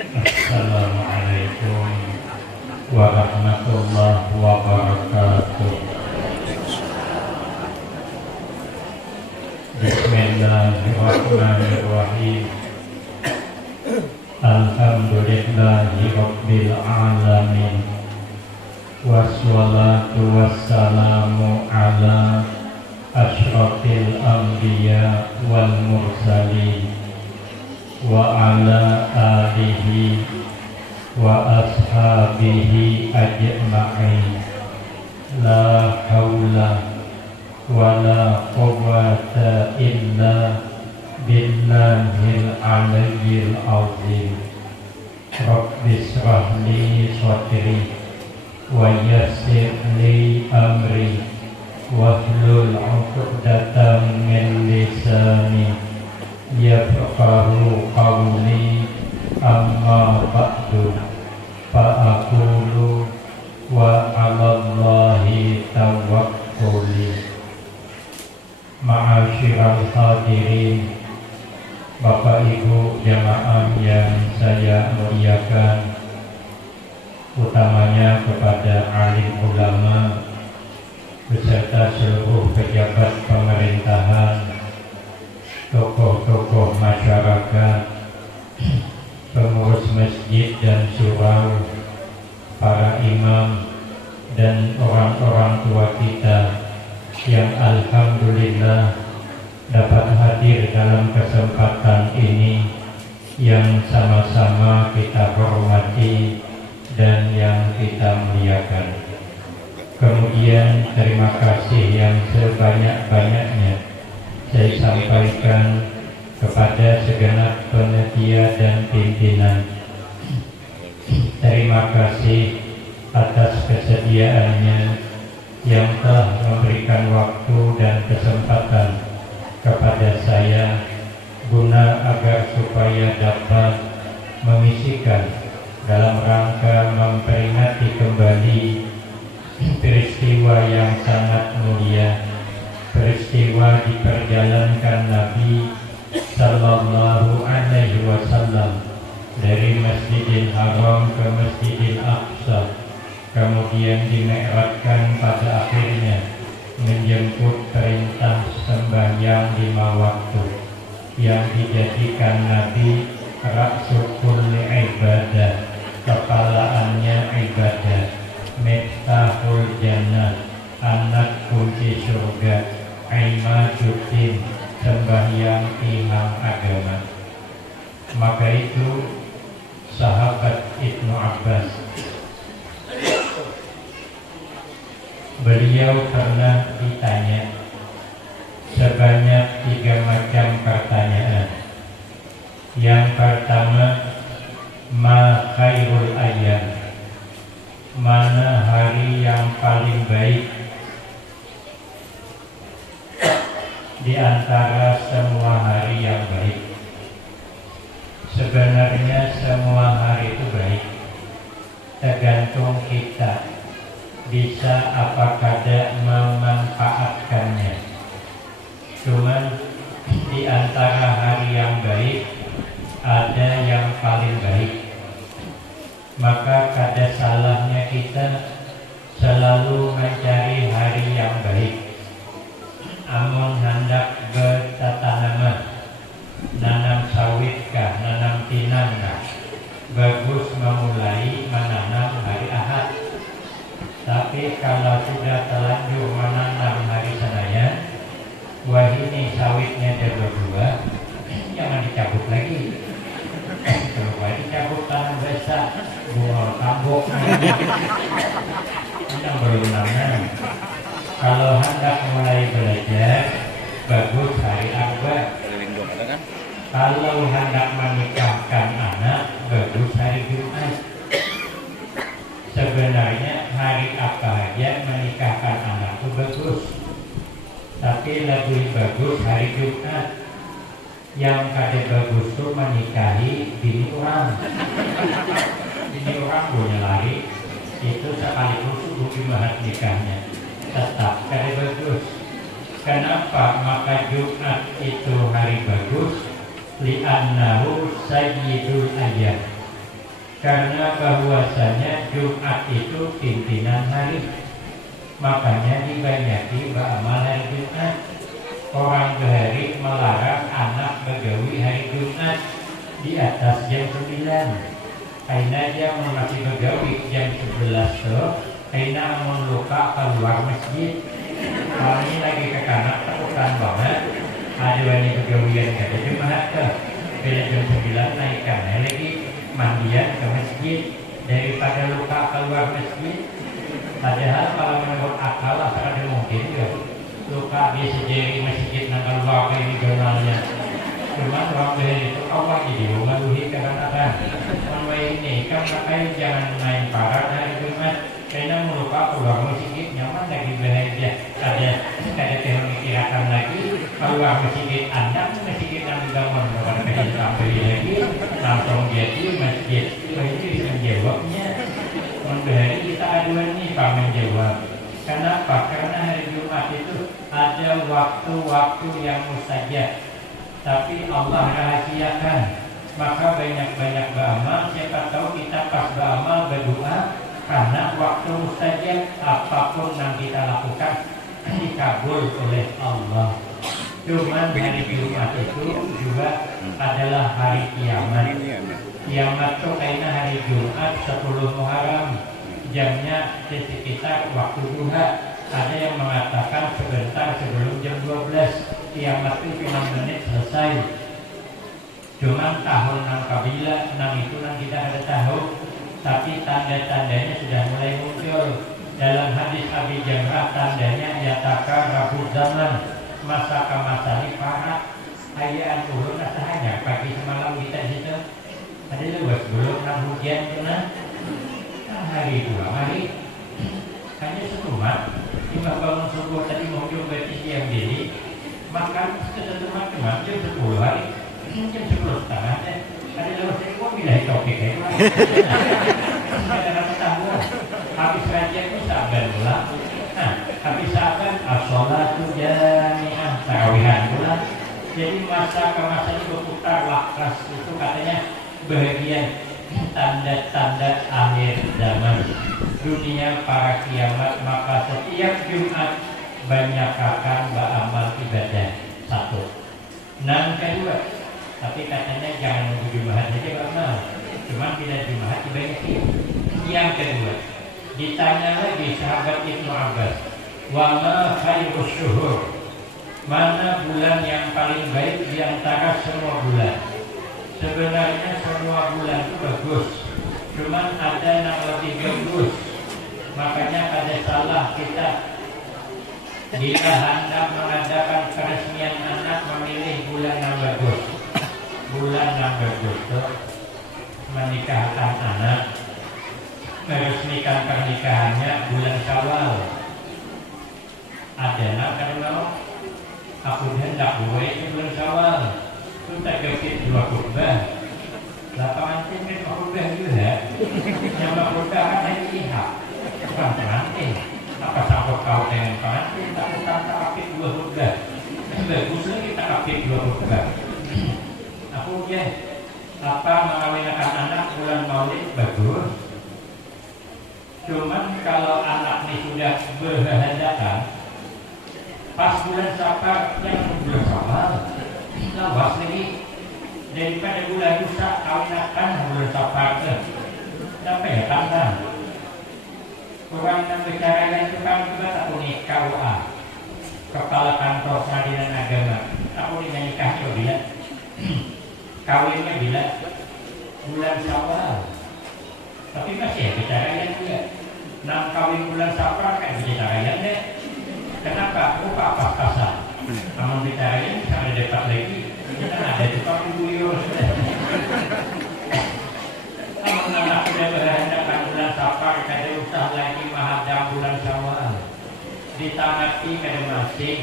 Assalamualaikum warahmatullahi wabarakatuh. Bismillahirrahmanirrahim. Alhamdulillahi rabbil alamin. Wassalatu wassalamu ala asyrafil anbiya wal mursalin wa ala alihi wa ashabihi ajma'in. La hawla wa la quwwata illa billahil aliyyil azim. Rabbi shrah li sadri wa yassir li amri wahlul 'uqdatam min lisani yafqahu qawli. Amma ba'du, fa'aqulu wa 'alallahi tawakkuli. Ma'asyiral hadirin, Bapak Ibu jamaah yang saya muliakan, utamanya kepada alim ulama beserta seluruh pejabat pemerintahan, tokoh-tokoh masyarakat, pengurus masjid dan surau, para imam, dan orang-orang tua kita yang alhamdulillah dapat hadir dalam kesempatan ini yang sama-sama kita hormati dan yang kita muliakan. Kemudian terima kasih yang sebanyak-banyaknya saya sampaikan kepada segenap panitia dan pimpinan. Terima kasih atas kesediaannya yang telah memberikan waktu dan kesempatan kepada saya guna agar supaya dapat mengisikan dalam rangka memperingati kembali peristiwa yang sangat mulia, peristiwa diperjalankan Nabi Sallallahu Alaihi Wasallam dari Masjidil Haram ke Masjidil Aqsa, kemudian dimi'rajkan pada akhirnya menjemput perintah sembahyang 5 waktu yang dijadikan Nabi ra'sul kulli ibadah, kepalaannya ibadah, miftahul jannah, anak kunci surga, imaduddin, sembahyang tiang agama. Maka itu sahabat Ibnu Abbas, beliau pernah ditanya sebanyak 3 macam pertanyaan. Yang pertama, ma khairul ayyam, mana hari yang paling baik di antara semua hari yang baik. Sebenarnya semua hari itu baik, tergantung kita bisa apa kada memanfaatkannya. Cuman di antara hari yang baik ada yang paling baik, maka kada salahnya kita selalu mencari hari yang baik. Amun hendak bertanaman, nanam sawit kah, nanam pinang kah, bagus memulai menanam hari Ahad. Tapi kalau sudah terlanjur menanam hari Senin, wah ini sawitnya ada 2, jangan dicabut lagi. Kalau dicabut tanam besar, buah tambok, yang belum nanam. Kalau hendak mulai belajar, bagus hari Arba. Kalau hendak menikahkan anak, bagus hari Jumat. Sebenarnya hari apa aja menikahkan anak itu bagus, tapi lebih bagus hari Jumat. Yang kada bagus itu menikahi bini orang. Bini orang punya lari, itu sekaligus bukti mahar nikahnya. Tetap kada bagus. Kenapa? Maka Jumat itu hari bagus, li'annahu sayyidul ayyam, Karena bahwasanya Jumat itu pimpinan hari, makanya dibanyaki beramal hari Jumat. Orang bahari melarang anak begawi hari Jumat di atas jam 9. Aina dia masih begawi jam 11 tuh, aina luka keluar masjid. Kalau ini lagi ke kanak tepukan banget, ada wani begawian kata Jumat tuh. Bila jam 9 naikkan lagi mandian ke masjid daripada luka keluar masjid. Padahal kalau menurut akal sangat mungkin ya luka di sejari masjid nak keluar ke jurnalnya. Cuma orang itu awak jadi mengaluhi karena apa? Mana ini kan makanya jangan main parah hari Jumat. Karena meluka keluar masjid nyaman lagi bahagia. Ada pemikiran lagi keluar masjid anak masjid yang dibangun kepada kehidupan lagi langsung jadi masjid. Ini bisa menjawabnya. Membahari kita aduan nih Pak menjawab. Kenapa? Karena hari Jumat itu ada waktu-waktu yang mustajab, tapi Allah rahasiakan. Maka banyak-banyak beramal. Siapa tahu kita pas beramal berdoa karena waktu mustajab apapun yang kita lakukan dikabul oleh Allah. Cuman hari Jumat itu juga adalah hari kiamat. Kiamat itu kayaknya hari Jumat 10 Muharram. Jamnya sekitar waktu duha. Ada yang mengatakan sebentar sebelum jam 12. Kiamat itu 6 menit selesai. Cuman tahun nang kabila nang itu nang kita ada tahu, tapi tanda-tandanya sudah mulai muncul. Dalam hadis Abi Jamrah tandanya yataka rabu zaman, masa kamasani parat. Ayaan turun hanya pagi semalam kita situ. Ada luas belum nang hujan kena. Hari dua hari hanya setumat. Imam bangun subuh tadi mau coba siang dini makan setelah teman jam 10 hari jam 10 setengah ada luas saya bila topik ada tahu habis raja itu sabar pula. Nah habis sabar as-sholatu jami'ah tarawihan pula. Jadi masa ke masa itu berputar lakas itu katanya bagian tanda-tanda akhir zaman dunia para kiamat. Maka setiap Jumat banyakkan beramal ibadah. Satu. Yang kedua, tapi katanya jangan nunggu Jumat saja beramal, cuma bila Jumat dibanyakin. Yang kedua, ditanya lagi sahabat Ibnu Abbas, wa ma khairus syuhur, mana bulan yang paling baik di antara semua bulan? Sebenarnya semua bulan itu bagus, cuman ada yang lebih bagus. Makanya pada salah kita bila hendak mengadakan peresmian anak memilih bulan yang bagus. Bulan yang bagus itu menikahkan anak, meresmikan pernikahannya bulan Syawal. Ada nak kalau aku hendak buat itu bulan Syawal. Kita kekit 2 khutbah. Lapangan tim kan khutbah juga. Yang khutbah kan hari Ihab. Bukan pengantin. Apa sangkut kau dengan pengantin? Tak bukan takapit 2 khutbah. Bagus lagi kita takapit 2 khutbah. Aku ya apa mengawinkan anak bulan Maulid bagus. Cuman kalau anak ini sudah berhadapan pas bulan Safar yang bulan Safar lawas lagi daripada bulan rusak kawinakan bulan Safar apa ya tanda orang yang bicara yang tukang juga tak punya KUA kepala kantor pengadilan agama tak punya nikah bila kawinnya bila bulan Syawal tapi masih ya bicara yang juga nang kawin bulan Safar kan bicara yang deh kenapa? Apa kasar namun bicara yang bisa ada dapat lagi kita ada di Pak Ibu namun anak sudah berhadapan bulan Safar kada usah lagi menghadap bulan Syawal ditangati kada masih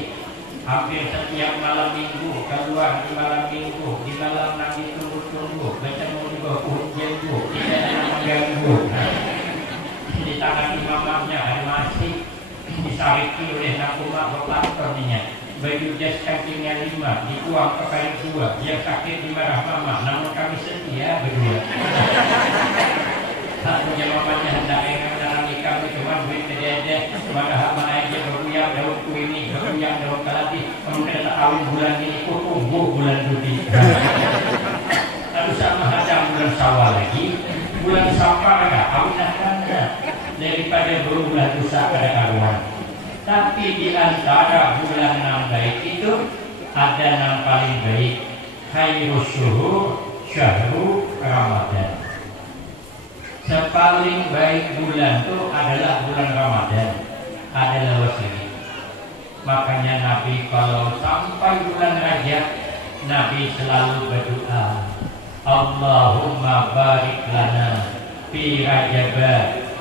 hampir setiap malam minggu keluar di malam minggu di malam nanti tunggu-tunggu baca mau di bawah hujan bu tidak ada mengganggu ditangati mamanya ada masih disariki oleh nakuma berpantoninya baju jas kancingnya 5 dituang ke kain 2 yang sakit dimarah mama namun kami setia berdua yang daun keladi kemudian tahun bulan ini kok tumbuh bulan Juli lalu sama ada bulan Syawal lagi bulan Safar enggak kawinakannya daripada bulan rusak pada karuan. Tapi di antara bulan yang baik itu ada yang paling baik khairus syuhur syahru Ramadan. Sepaling baik bulan itu adalah bulan Ramadan. Adalah wasili. Makanya Nabi kalau sampai bulan Rajab Nabi selalu berdoa Allahumma barik lana fi Rajab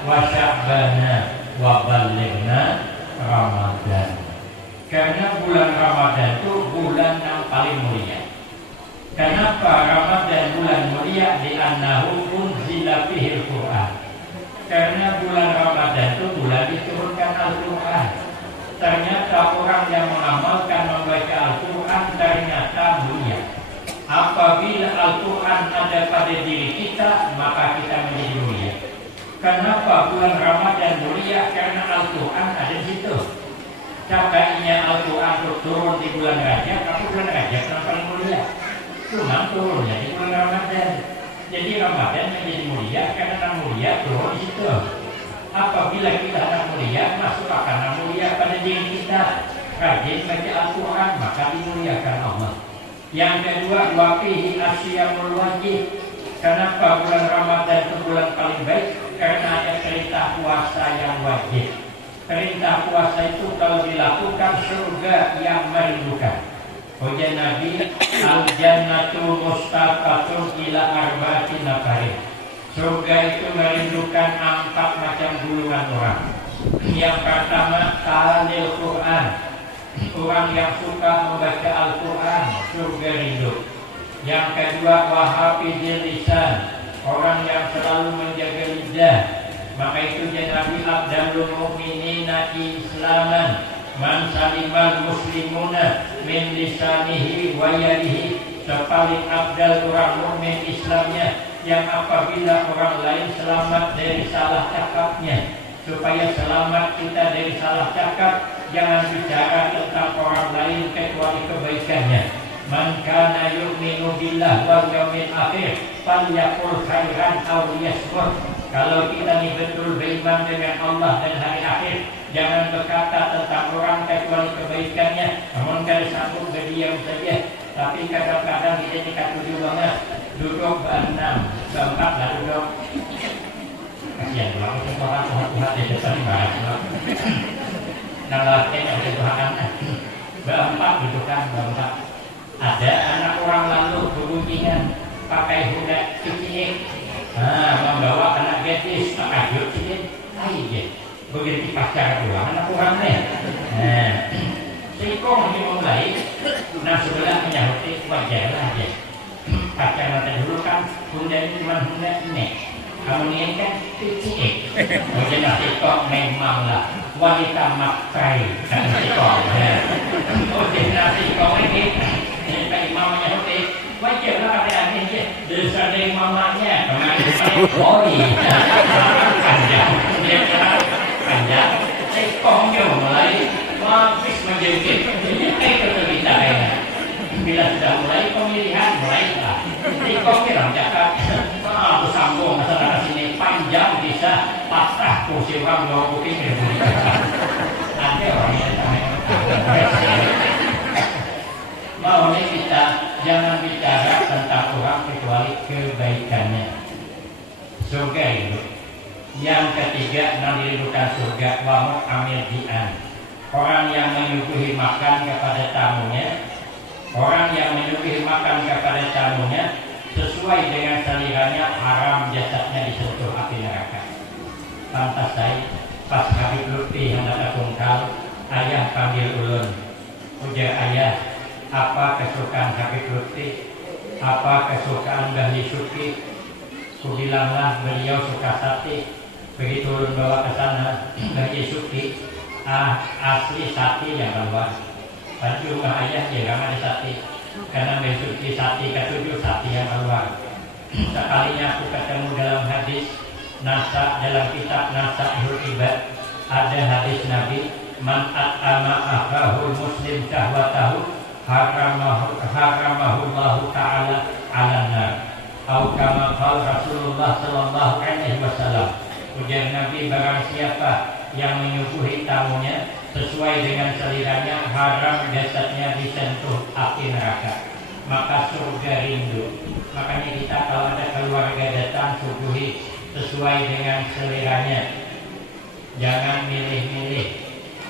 wa Sya'bana wa ballighna Ramadan. Karena bulan Ramadan itu bulan yang paling mulia. Kenapa Ramadan bulan mulia? Li'annahu unzila fihil Qur'an. Karena bulan Ramadan itu bulan diturunkan Al-Qur'an. Ternyata orang yang mengamalkan membaca Al-Qur'an ternyata mulia. Apabila Al-Quran ada pada diri kita, maka kita menjadi mulia. Kenapa bulan Ramadan mulia? Karena Al-Quran ada di situ. Capainya Al-Quran turun di bulan Rajab, tapi bulan Rajab yang paling mulia. Cuma turunnya di bulan Ramadan. Jadi Ramadan menjadi mulia karena mulia turun di situ. Apabila kita anak mulia, masuk akan mulia pada diri kita. Rajin baca Al-Quran, maka dimuliakan Allah. Yang kedua, wafihi asyamul wajib. Kenapa bulan Ramadan itu bulan paling baik? Karena ada perintah puasa yang wajib. Perintah puasa itu kalau dilakukan surga yang merindukan. Ujar Nabi, al-jannatu mustaqatun ila arba'atin nafarin. Surga itu merindukan 4 macam golongan orang. Yang pertama, talil Quran. Orang yang suka membaca Al-Quran, surga rindu. Yang kedua, wahafizil lisan. Orang yang selalu menjaga lidah. Maka itu Nabi abdalul mu'minina islaman man salimal muslimuna min lisanihi wa yadihi. Sepaling abdal orang mukmin Islamnya yang apabila orang lain selamat dari salah cakapnya. Supaya selamat kita dari salah cakap, jangan bicara tentang orang lain kecuali kebaikannya. Man kana yu'minu billah wal yaumil akhir falyaqul khairan aw liyasmut. Kalau kita ini betul beriman dengan Allah dan hari akhir, jangan berkata tentang orang kecuali kebaikannya. Namun kalau sanggup berdiam saja. Tapi kadang-kadang kita dikatuju banget. Duduk berenam, keempat lah duduk. Kasihan kalau Tuhan di depan barang. Nalakin oleh Tuhan. Berempat dudukan berempat. Ada anak orang lalu berbunyian pakai hudak kecil. Membawa anak gadis pakai huduk kecil. Aja begitu pacar pulang anak orangnya. Sikong dimulai. Nah sebelah menyahuti wajar aja. Pacar nanti dulu kan hudak cuma hudak nek. Kamu ini kan kecil. Mungkin sikong memanglah wanita makai sikong. Mungkin sikong ini Pak Imam menyahuti wajarlah keadaan ini desa dari mamanya kemarin panjang dia panjang sekongnya mulai habis menjengkit ini kita bila sudah mulai pemilihan mulailah sekong kira cakap aku sambung masalah sini panjang bisa patah kursi orang mau booking ada orang yang mau ini kita jangan bicara tentang orang kecuali kebaikannya. Surga itu. Yang ketiga, yang dirindukan surga wa amil dian. Orang yang menyuguhi makan kepada tamunya, orang yang menyuguhi makan kepada tamunya sesuai dengan seliranya, haram jasadnya disentuh api neraka. Pantas saya pas Habib Lutfi yang ada tungkal, ayah panggil ulun, ujar ayah. Apa kesukaan Habib Lutfi? Apa kesukaan Mbah Yisuki? Kubilanglah beliau suka sate. Begitu ulun bawa ke sana, Mbah Yisuki asli sate yang keluar. Pada rumah ayah jarang ada sate. Karena Mbah Yisuki sate ketujuh sate yang keluar. Sekalinya aku ketemu dalam hadis dalam kitab Nasa'ul Ibad ada hadis Nabi man at'ama akhahul muslim syahwatahu haramahu Allahu ta'ala 'alan nar. Atau kama qala Rasulullah sallallahu alaihi wasallam. Ujar Nabi, barang siapa yang menyuguhi tamunya sesuai dengan seliranya, haram jasadnya disentuh api neraka, maka surga rindu. Makanya kita kalau ada keluarga datang, suguhi sesuai dengan seliranya, jangan milih-milih.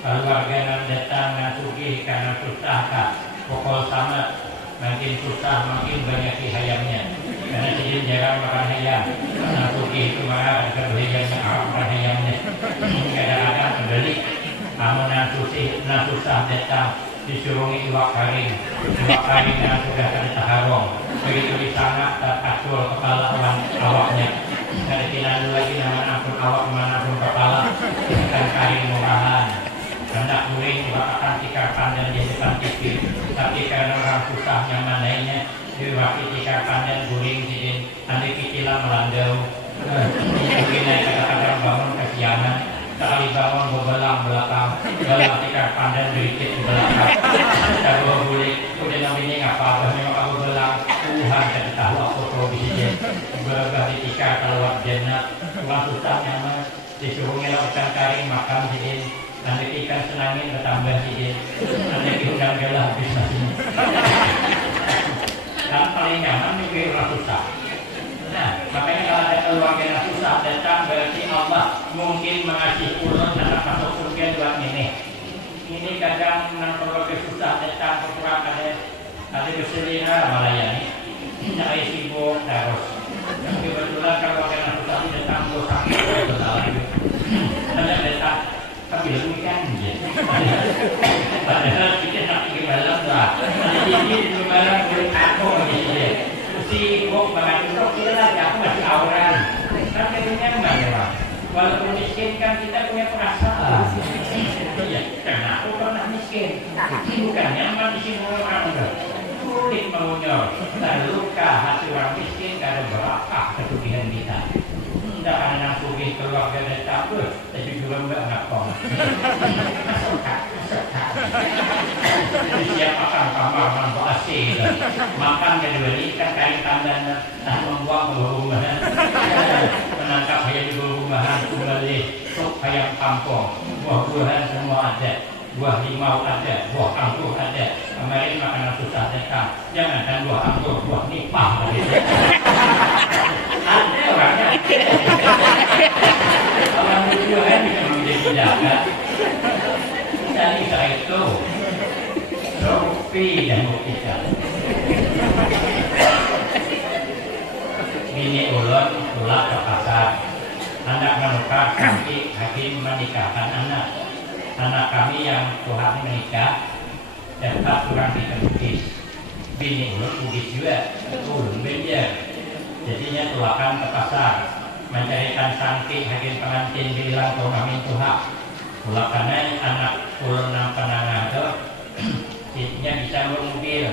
Keluarga yang datang nasugi karena susah kah, pokok sama, makin susah makin banyak hayamnya. Karena dia jarang makan hayam, nasugi itu marah ada hayamnya, makan hayamnya. Kadang-kadang kembali, kamu nasusah datang disuruh iwak karing yang sudah ada taharong. Begitu di sana terkacul kepala awaknya. Ada tinandu lagi nama ampun awak manapun kepala, ikan karing murahan. Hendak guring akan tikar pandan di depan TV, tapi karena orang susah nyaman lainnya, diwakil tikar pandan guring jadi nanti kicilan melandau. Mungkin naik kadang-kadang bangun kesiangan, sekali bangun bebelang belakang, belang tikar pandan berikit di belakang. Kita bawa guling, udah namanya ngapa? Memang aku belang, Tuhan kita tahu aku tahu di sini. Beragam di tikar keluar jannah, orang susah nyaman, disuruh ngelak ikan karing makan jadi. Nanti ikan senangin bertambah sedikit, nanti diundang galah habis nasi. Dan paling nyaman juga orang susah. Nah, makanya kalau ada keluarga yang susah datang, berarti Allah mungkin mengasih ulun anak masuk surga buat ini kadang menang keluarga susah datang kekurangan ada berselera melayani, tidak sibuk terus. Kebetulan kalau keluarga yang susah datang dosa bersalah. Ada datang. Tapi lebih kan ya. Padahal kita nak pergi malam lah. Jadi di malam boleh aku gitu. Si bok banget itu kira aku masih auran. Tapi nyaman ya Pak. Walaupun miskin kan kita punya perasaan. Iya, karena aku pernah miskin. Bukan nyaman di sini orang enggak. Sulit mengunyur. Terluka hati orang miskin karena berakah kesugihan kita. Tidak ada yang sugih keluarga dan cabut, tapi juga enggak ngakong. Siap makan kamar mantu asing, makan dan diberikan kain tandan, tak membuang rumah, menangkap ayam di rumah, kembali sup ayam kampung, buah-buahan semua ada, buah limau ada, buah anggur ada. Kemarin makanan susah datang, jangan dan buah anggur, buah nipah tadi. Ada orangnya. Orang lucu kan bisa menjadi jaga. Dari saya itu Sofi dan Mukisa. Bini ulun pulang ke pasar. Anak menukar kaki hakim menikahkan anak. Anak kami yang Tuhan menikah dapat kurang ditembus. Bini ulun bugis juga, ulun beda. Jadinya tulakan ke pasar, mencarikan sangki hakim pengantin bilang tuhamin tuha. Tulakannya anak ulun yang penanah itu, dia bisa bermobil.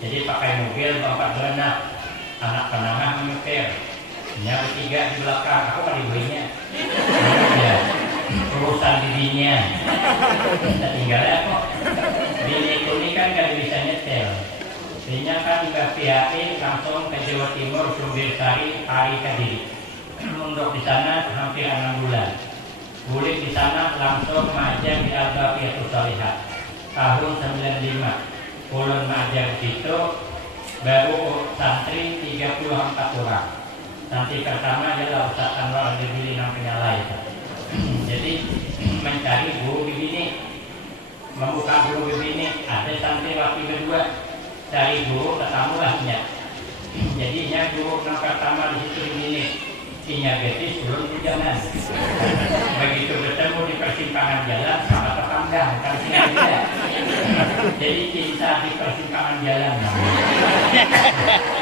Jadi pakai mobil bapak berenang, anak penanah menyetir. Yang ketiga di belakang, aku kan ibunya. Ya, urusan dirinya. Kita tinggalnya kok. Bini ini kan gak bisa nyetel. Jadinya kan Mbak PAI langsung ke Jawa Timur, Sumbir Sari, Pari Kediri. Untuk di sana hampir 6 bulan. Boleh di sana langsung mengajar di Al-Baqiyatus Sholihah. Tahun 95. Ulun mengajar di situ baru santri 34 orang. Santri pertama adalah Ustaz Anwar Al-Dibili yang penyalai. Jadi mencari guru begini, membuka guru begini. Ada santri waktu kedua. Dari guru ketemu lahnya. Jadinya guru yang pertama di situ ini sinya betis belum di jalan. Begitu bertemu di persimpangan jalan sama tetangga kan sinya beda. Jadi cinta di persimpangan jalan.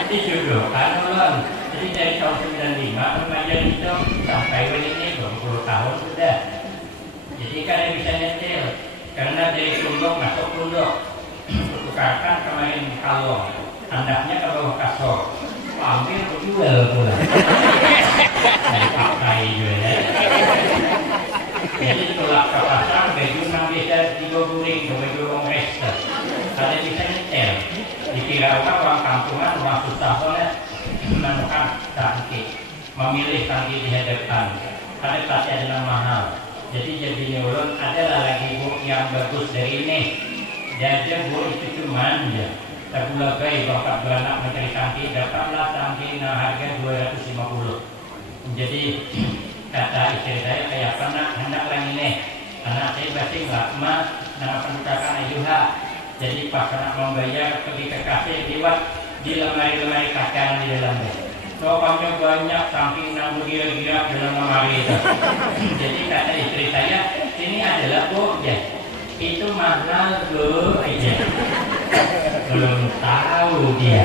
Jadi jodoh kan ulun. Jadi dari tahun 95 remaja itu sampai ini 20 tahun sudah. Jadi kan bisa nyetir karena dari pundok masuk pundok. Tukarkan kemarin kalau andaknya ke bawah kasur, ambil jual pula. Dari pakai juga ya. Jadi tulak ke pasar baju 6 memilih kaki di hadapan karena pasti ada yang mahal. Jadi nyuruh adalah lagi bu yang bagus dari ini. Jadi bu itu cuman ya terbulan baik bapak beranak mencari kaki dapatlah kaki nah harga 250. Jadi kata istri saya kayak pernah hendak lagi ini anak saya pasti nggak mah nama penukaran ayuha. Jadi pas anak membayar pergi ke kafe lewat di lemari kacaran di dalamnya. Soalnya banyak saking nanggu gila-gila dalam lemari itu. Jadi kata istri saya ini adalah bu ya itu mahal bu aja. Belum tahu dia.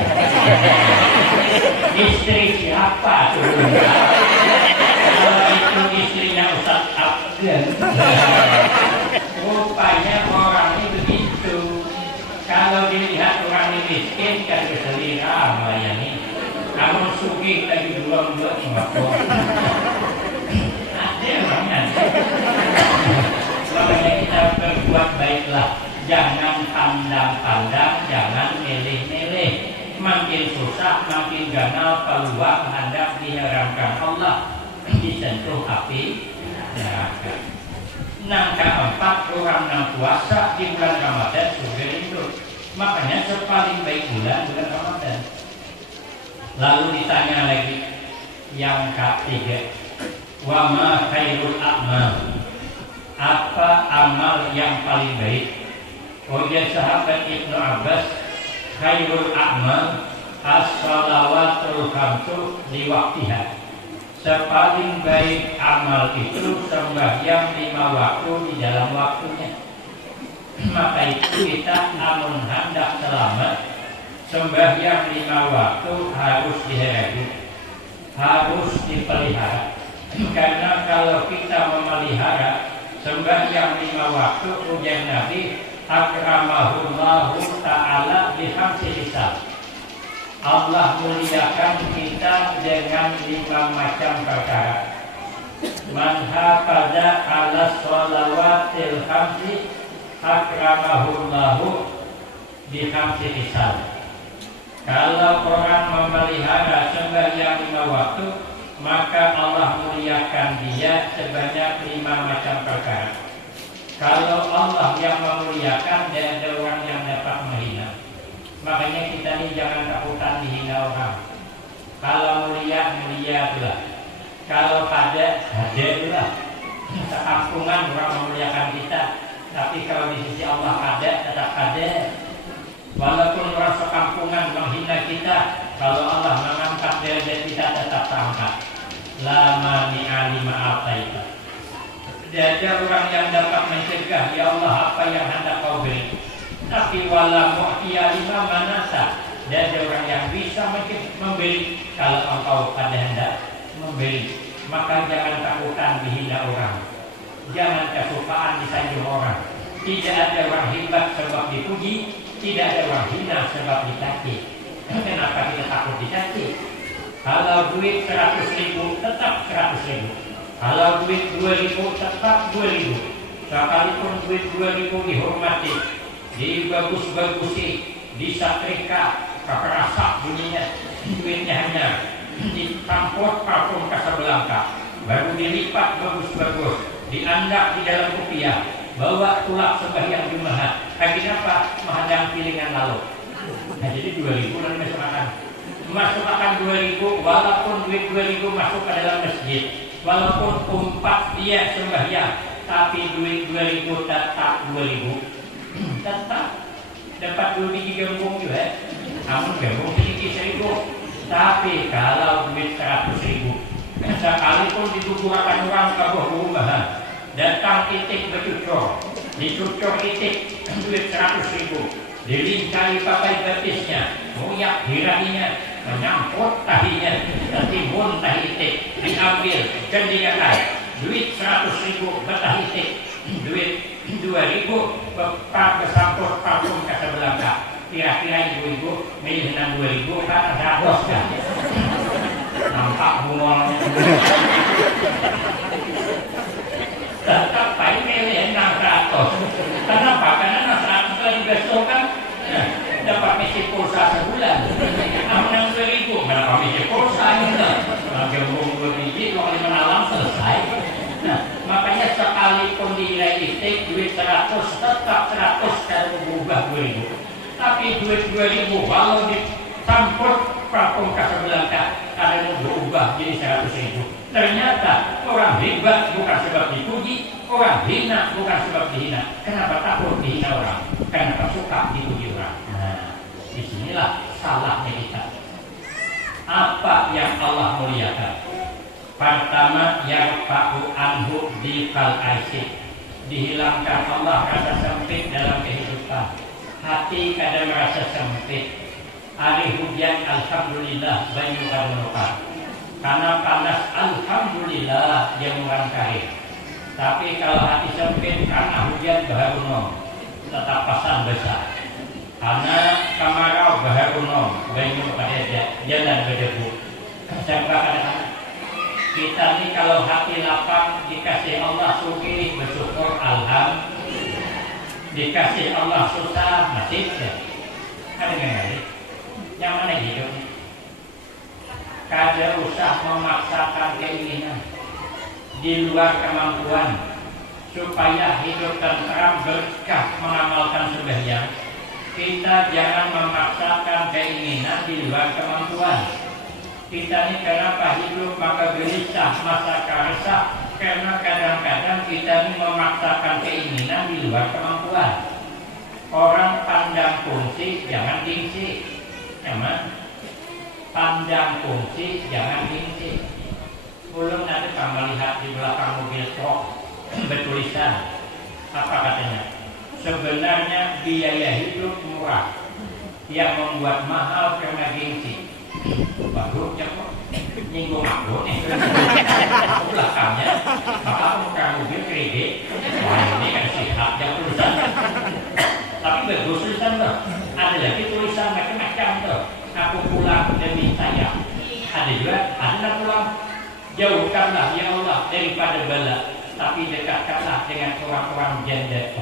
Istri siapa tuh? Kalau itu istrinya Ustaz Abdul. Rupanya orang ini begitu. Kalau dilihat orang ini miskin kan keselira melayani. Kamu sugih lagi dua-dua sembako. Ada orangnya. Makanya kita berbuat baiklah. Jangan pandang-pandang, jangan milih-milih. Makin susah, makin ganal peluang hendak diharamkan Allah disentuh api neraka. Nah, keempat orang yang puasa di bulan Ramadan surga itu. Makanya sepaling baik bulan Ramadan. Lalu ditanya lagi yang ketiga, wa ma khairul a'mal? Apa amal yang paling baik? Oh ya sahabat Ibnu Abbas, khairul a'mal as-salawatul khamsu li waqtiha. Sepaling baik amal itu sembahyang 5 waktu di dalam waktunya. Maka itu kita amun hendak selamat, sembahyang 5 waktu harus dihargai, harus dipelihara. Karena kalau kita memelihara sembahyang 5 waktu, ujian Nabi akramahullahu ta'ala bihamsi hisab. Allah muliakan kita dengan 5 macam perkara. Man hafaza ala sholawatil khamsi akramahullahu bihamsi hisab. Kalau orang memelihara sembahyang 5 waktu, maka Allah muliakan dia sebanyak 5 macam perkara. Kalau Allah yang memuliakan, dan ada orang yang dapat menghina. Makanya kita ini jangan takutan dihina orang. Kalau mulia, mulia pula. Kalau ada pula. Sekampungan orang memuliakan kita, tapi kalau di sisi Allah ada, tetap ada. Walaupun orang sekampungan menghina kita, kalau Allah mengangkat derajat kita tetap terangkat. Lama ni'ali ma'ataita. Ada orang yang dapat mencegah, ya Allah apa yang hendak kau beri. Tapi wala mu'tiya lima manasa. Dan ada orang yang bisa memberi kalau engkau ada hendak memberi. Maka jangan takutan dihina orang. Jangan kesukaan disanjung orang. Tidak ada orang hebat sebab dipuji, tidak ada orang hina sebab dicaci. Kenapa kita takut dicaci? Kalau duit 100.000 tetap 100.000. Kalau duit 2.000 tetap 2.000. Sekalipun duit 2.000 dihormati, dibagus-bagusi, disatrika, kerasa bunyinya, duitnya hanya ditampot parfum Casablanca, baru dilipat bagus-bagus, diandak di dalam kopiah, bawa tulak sembahyang Jumat. Akhirnya apa? Menghadang pilingan lalu. Nah, jadi 2.000 dan masuk akan 2.000, walaupun duit 2.000 masuk ke dalam masjid, walaupun umpat dia sembahyang, tapi duit 2.000 tetap 2.000, tetap dapat 2 biji gembung juga. Namun gembung sedikit 1.000. Tapi kalau duit 100.000, sekalipun dikumpulkan orang ke rumah, datang itik bercucur, dicucur itik duit 100.000, dilincari pakai betisnya, ngoyak hirahinya, menyamput tahinya, tertimbun tahi itik, diambil dan digatai. Duit 100.000 betah itik, duit 2.000 besampur parfum Casablanca. Kira-kira ibu-ibu milih 2.000 kan ada bos kan? Nampak bungolnya. Tetap paling milih 600. Kenapa? Karena 600 lagi besok kan dapat misi pulsa sebulan. Menang 2.000, kenapa misi pulsa ini? Gembung 2 tetap 100 kalau berubah 2000. Tapi duit 2000 walau dicampur Prampung Kasablanka ada yang berubah jadi 100.000. Ternyata orang hebat bukan sebab dipuji, orang hina bukan sebab dihina. Kenapa takut dihina orang? Kenapa suka dipuji orang? Nah, disinilah salahnya kita. Apa yang Allah muliakan? Pertama, yang Pak Anhu di kal aisy, dihilangkan Allah rasa sempit dalam kehidupan. Hati kadang merasa sempit. Hari hujan alhamdulillah banyu karunukan. Karena panas alhamdulillah yang murangkai. Tapi kalau hati sempit karena hujan baharunom, tetap pasang besar. Karena kamarau baharunom banyu pada jalan berdebu. Siapa kadang kita ini kalau hati lapang dikasih Allah syukur bersyukur alhamdulillah. Dikasih Allah susah nasib ya. Ada nggak? Yang mana hidup? Kada usah memaksakan keinginan di luar kemampuan supaya hidup tentram berkah mengamalkan sembahyang. Kita jangan memaksakan keinginan di luar kemampuan. Kita ini kenapa hidup maka gelisah, masa resah? Karena kadang-kadang kita ini memaksakan keinginan di luar kemampuan. Orang pandang fungsi jangan gengsi. Emang pandang fungsi jangan gengsi. Belum nanti kamu lihat di belakang mobil truk bertulisan apa katanya? Sebenarnya biaya hidup murah, yang membuat mahal karena gengsi. Baru cakap nyinggung aku nih. Belakangnya maka bukan mobil kredit. Wah ini kan sihat yang tulisan. Tapi bagus tulisan tuh. Ada lagi tulisan macam-macam tuh. Aku pulang demi saya. Ada juga ada pulang. Jauhkanlah ya Allah daripada bala, tapi dekatkanlah dengan orang-orang janda.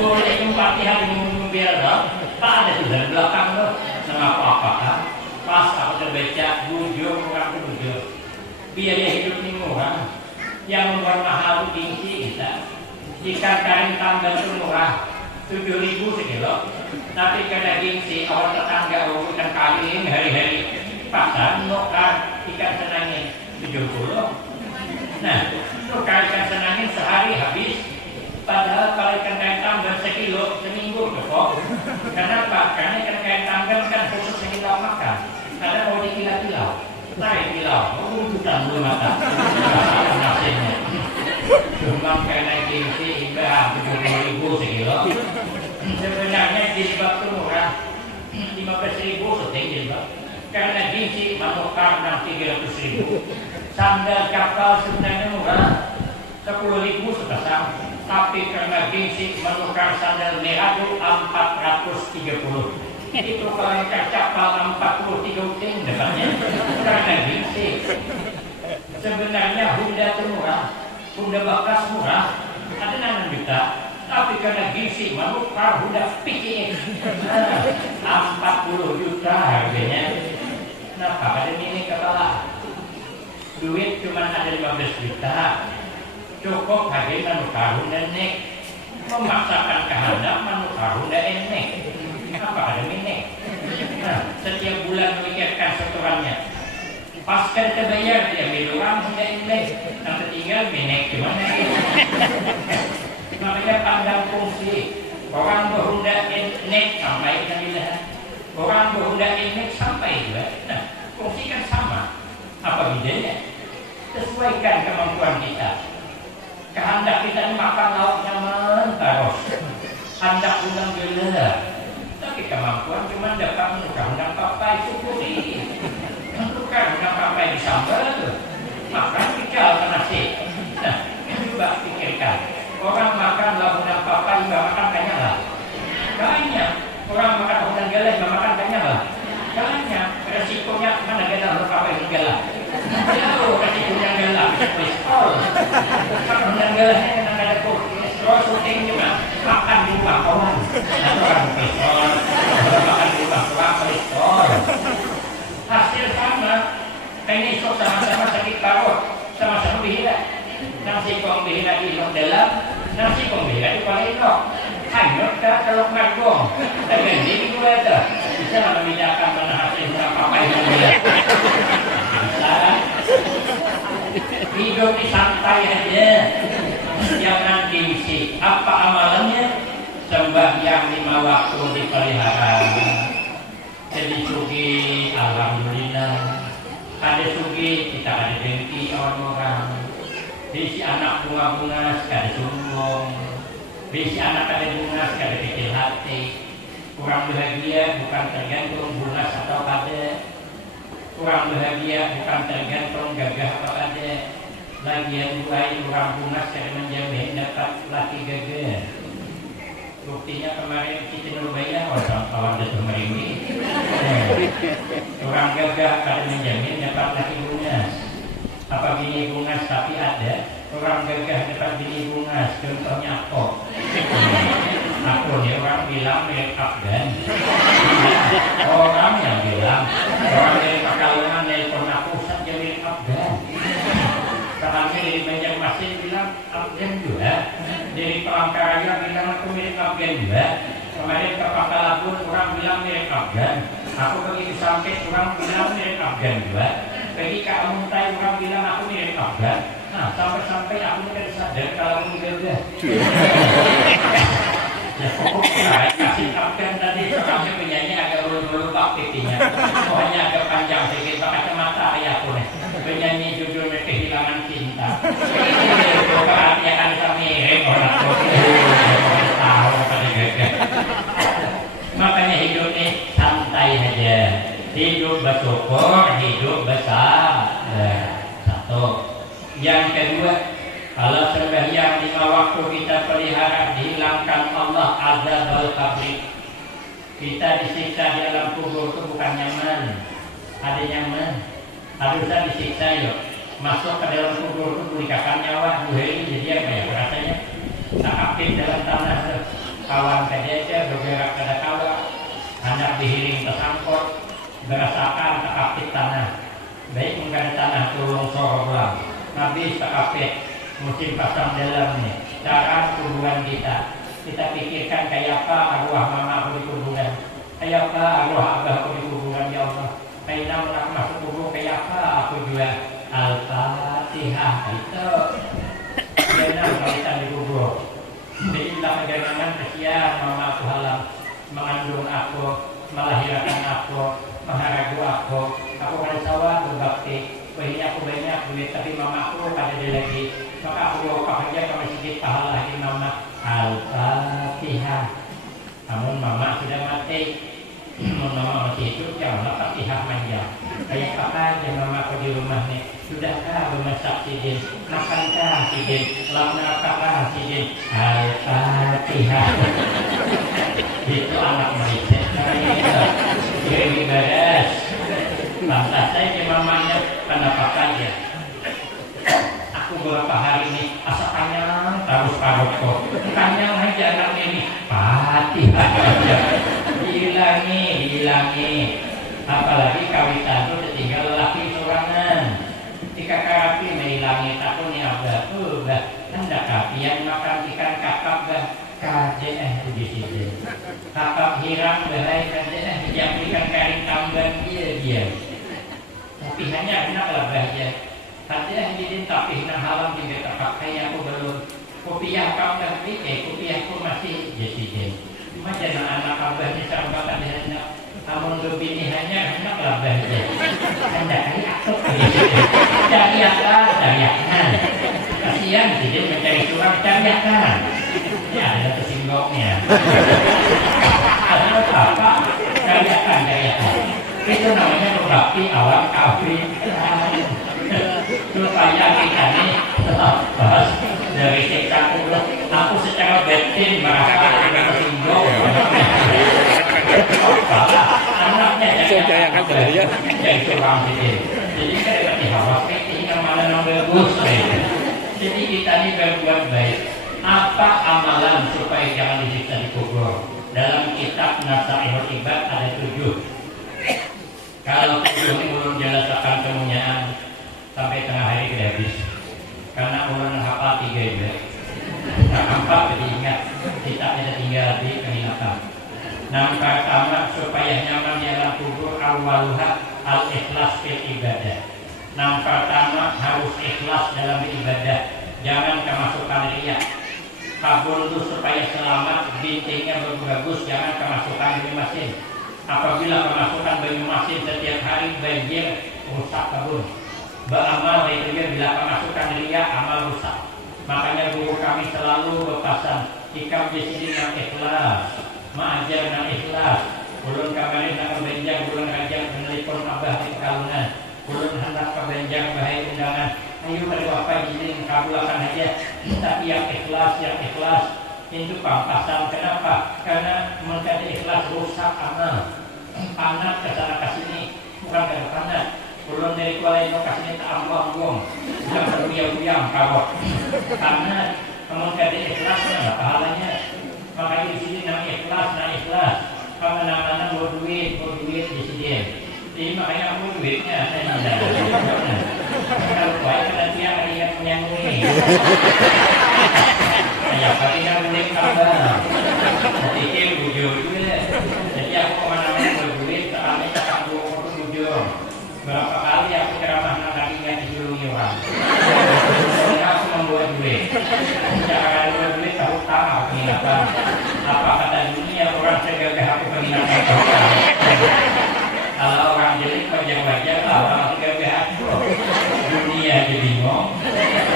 Boleh Fatihah biar dong. Tak ada tulisan belakang tuh. Nama apa kan? Pas aku terbaca bujur orang itu bujur. Biaya hidup ini murah. Yang membuat mahal tinggi kita. Ikan karing tambal itu murah 7.000 sekilo. Tapi karena gengsi orang tetangga ikan karing hari-hari pasar nukar ikan senangin 70. Nah, nukar ikan senangin sehari habis. Padahal kalau ikan karing tambal sekilo seminggu kok. Kenapa? Karena ikan karing tambal kan khusus sekilo makan. Kadang mau dikilau-kilau. Tarik kilau, bukan belum mata. Nasinya. Cuma karena gengsi hingga 70.000 sekilo. Sebenarnya jilbab itu murah 15.000 setengah jilbab. Karena gengsi menukar 300.000. Sandal kapal sebenarnya murah 10.000 sepasang. Tapi karena gengsi menukar sandal merah itu 430. Itu kalau kapal 43 uting depannya. Karena gengsi. Sebenarnya Honda itu murah. Honda bekas murah, ada 6 juta. Tapi karena gengsi menukar Honda PCX 40 juta harganya. Kenapa? Ada ini kepala. Duit cuma ada 15 juta. Cukup harga menukar Honda NEX. Memaksakan kehendak menukar Honda NEX. Apa ada ini? Nah, setiap bulan memikirkan setorannya. Pasca terbayar dia ambil orang Honda NEX. Yang tertinggal NEX gimana? Makanya pandang fungsi. Orang berhonda NEX sampai kan. Orang berhonda NEX sampai juga. Nah, fungsi kan sama. Apa bedanya? Sesuaikan kemampuan kita. Kehendak kita makan lauk nyaman terus. Hendak undang gila. Tapi kemampuan cuma dapat menukar papai syukuri. Menukar papai di sambal. Makan kecil ke nasi. Nah, coba pikirkan. Orang makan lauk papai nggak makan banyak lah. Banyak. Orang makan lauk galah nggak makan banyak lah. Banyak. Resikonya mana galah lauk papai galah. Jauh resikonya galah kolesterol. Makan lauk galahnya yang ada kolesterol syuting juga. Makan di rumah orang. Orang kolesterol. Makan di rumah orang kolesterol. Hasil sama. Ini sama-sama sakit parut. Sama-sama dihina. Nasi dalam nasi pembela itu paling kok hanyut kalau ngagong tapi ini gue ada bisa membedakan mana hasil berapa yang dia bisa hidup di santai aja jangan gengsi apa amalannya sembahyang 5 waktu dipelihara jadi sugi alhamdulillah ada sugi kita ada dengki orang-orang si anak bunga-bunga ada sombong si anak ada bunga ada kecil hati kurang bahagia bukan tergantung bunga atau ada kurang bahagia bukan tergantung gagah atau ada lagi yang mulai kurang bunga sekali menjamin dapat laki gagah buktinya kemarin kita Nurbaya orang jatuh merinding kurang gagah kali menjamin dapat laki bunga apa bini bunga tapi ada orang gagah dapat bini bunga contohnya kok aku nih orang bilang mirip Afgan orang yang bilang orang dari Pekalongan nelpon aku saja mirip Afgan terakhir dari Banjarmasin bilang Afgan juga dari Palangkaraya bilang aku mirip Afgan juga kemarin ke Pakalabun orang bilang mirip Afgan aku pergi ke Sampit orang bilang mirip Afgan juga pergi ke Amuntai orang bilang aku mirip Afgan nah sampai-sampai aku tidak sadar kalau ini gagah ya pokoknya kasih Afgan tadi orangnya penyanyi agak ulu-ulu pak pipinya pokoknya agak panjang sedikit pakai kacamata ayahku nih penyanyi judulnya kehilangan cinta perhatian sama mirip orang tahu pada gagah makanya hidup ini santai aja hidup bersyukur hidup besar satu yang kedua kalau sembahyang 5 waktu kita pelihara dihilangkan Allah azabul qabri kita disiksa di alam kubur itu bukan nyaman ada nyaman harusnya disiksa yuk masuk ke dalam kubur itu berikan nyawa ini jadi apa ya rasanya sakit dalam tanah kawan saja bergerak pada kawan hendak dihiring tersangkut berasakan sakit tanah baik mengkada tanah turun soroblang habis sakit musim pasang dalam nih cara kuburan kita pikirkan kayak apa arwah mama aku di kuburan kayak apa arwah abah aku di kuburan ya Allah kayak nak masuk kubur kayak apa aku juga Al-Fatihah itu jangan kita di kubur sehingga perjalanan kesian mama aku halam mengandung aku melahirkan aku mengharagu aku pada sawah berbakti aku banyak duit tapi mama aku pada dia lagi maka aku bawa kerja ke masjid pahala lagi mama Al-Fatihah namun mama sudah mati mama masih hidup jangan Al-Fatihah manjang kayak apa aja mama aku di rumah nih sudahkah memasak sidin makankah sidin lapnakah sidin Al-Fatihah itu anak mereka jadi beres lantas saja mamanya kenapa saja aku beberapa hari ini asa kanyang terus parut kok kanyang aja anak ini Fatihah aja hilangi apalagi kawitan itu tinggal lelaki sorangan jika karapi menghilangi takut ni apa udah hendak kapi yang makan ikan kakap dah KJS di sini kakap hiram bahaya KJS yang ikan karing tambang dia tapi hanya enaklah bahaya KJS jadi tapi nak halam tidak terpakai aku belum kopiah kau dah kopiahku masih jadi macam anak abahnya sampai tak ada namun lebih ini hanya enaklah bahaya hendak kali aku cariakan kasihan jadi mencari curang cariakan ya ada kesinggungnya ada apa cariakan itu namanya berbakti awal kafir supaya kita ini tetap bahas dari siksa kubur aku secara batin merasa ada tersinggung anaknya jadi curang jadi saya berarti hawas ini amalan yang bagus jadi kita ini berbuat baik apa amalan supaya jangan disiksa di kubur dalam kitab Nasaihul Ibad ada 7 kalau 7 ini belum jelasakan kemunyaan sampai tengah hari tidak habis karena ulun hafal 3 juga nampak jadi ingat kita tidak tinggal di penginapan. Yang pertama supaya nyaman di alam kubur awaluha al-ikhlas fil ibadah. Yang pertama harus ikhlas dalam beribadah, jangan kemasukan riya. Kabul itu supaya selamat, bintingnya bagus, jangan kemasukan banyu masin. Apabila kemasukan banyu masin setiap hari banjir, rusak kabul. Beramal itu bila kemasukan riya, amal rusak. Makanya guru kami selalu berpesan, ikam di sini yang ikhlas, mengajar yang ikhlas. Ulun kemarin nak benjang, ulun ajak menelpon abah di Pekalongan. Ulun hendak ke benjang bahaya undangan. Ayo pada bapak izin kabulkan aja. Tapi yang ikhlas itu pampasan. Kenapa? Karena menjadi ikhlas rusak amal. Panat kesana kesini, bukan karena panat. Ulun dari Kuala Lumpur kesini tak ambang-ambang, bukan beruyang-uyang kawat. Karena menjadi ikhlasnya pahalanya. Makanya di sini nama ikhlas. Karena nama mau duit di sini. Jadi makanya aku duitnya saya tidak. Kalau baik nanti yang ingat menyangui. Ya tapi yang boleh kabar. Sedikit bujur juga. Jadi aku kemana-mana berduit, sekarang tak aku bujur. Berapa kali aku ceramah kakinya dijulungi orang. Soalnya aku membuat duit. Cara membuat duit tahu tahu penginapan. Apa kata dunia orang segala aku penginapan tahu. Kalau orang jelek wajar-wajar lah, orang segala aku. Dunia jadi bingung.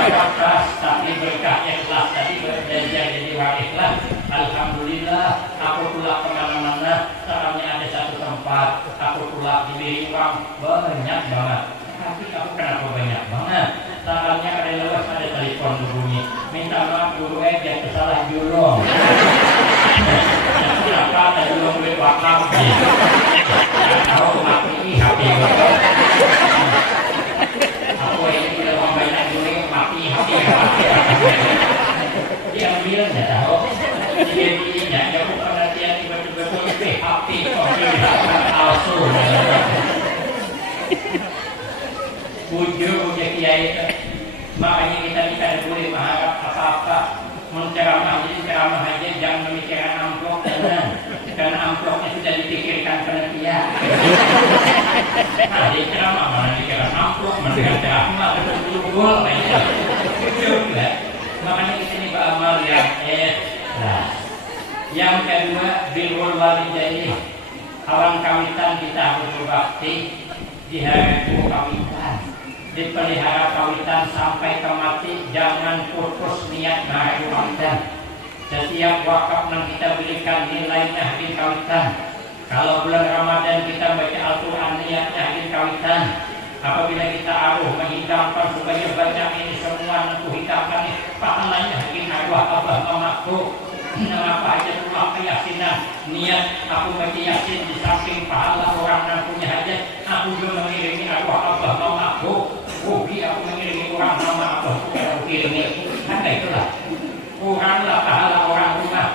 Ikhlas tapi berkah ikhlas tadi belajar jadi orang ikhlas. Alhamdulillah aku pulang kemana-mana caranya ada satu tempat aku pulang diberi uang banyak banget. Tapi aku kenapa banyak banget? Caranya ada lewat ada telepon berbunyi minta maaf guru aja kesalah julung. Kenapa ada julung duit wakaf? Tahu mati hati aku ini tidak mau banyak julung mati hati. Diambil nggak tahu. Jadinya ya bukan latihan tiba-tiba PHP kok palsu. Bujur kiai itu. Makanya kita tidak boleh mengharap apa-apa. Menceramah jadi ceramah aja jangan memikirkan amplop tenang. Karena amplopnya sudah dipikirkan panitia. Nah, di ceramah mana dikira amplop, mana ceramah terus gol kayak itu. Makanya kita ini beramal yang ikhlas. Yang kedua birrul walidaini. Awan kawitan kita harus berbakti di hari kawitan. Dipelihara kawitan sampai ke mati, jangan putus niat hari kawitan. Setiap wakaf yang kita berikan nilainya hari kawitan. Kalau bulan Ramadan kita baca Al-Quran niatnya hari kawitan. Apabila kita aruh menghidangkan supaya baca ini semua aku hidangkan ini pahalanya hari arwah abah mamaku. Kenapa aja tulah keyakinan niat aku baca yakin di samping pahala orang yang punya hajat aku juga mengiringi arwah abah mamaku. Rugi aku mengiringi orang nama abahku yang aku kirimi. Ada itulah kuranglah pahala orang rumah.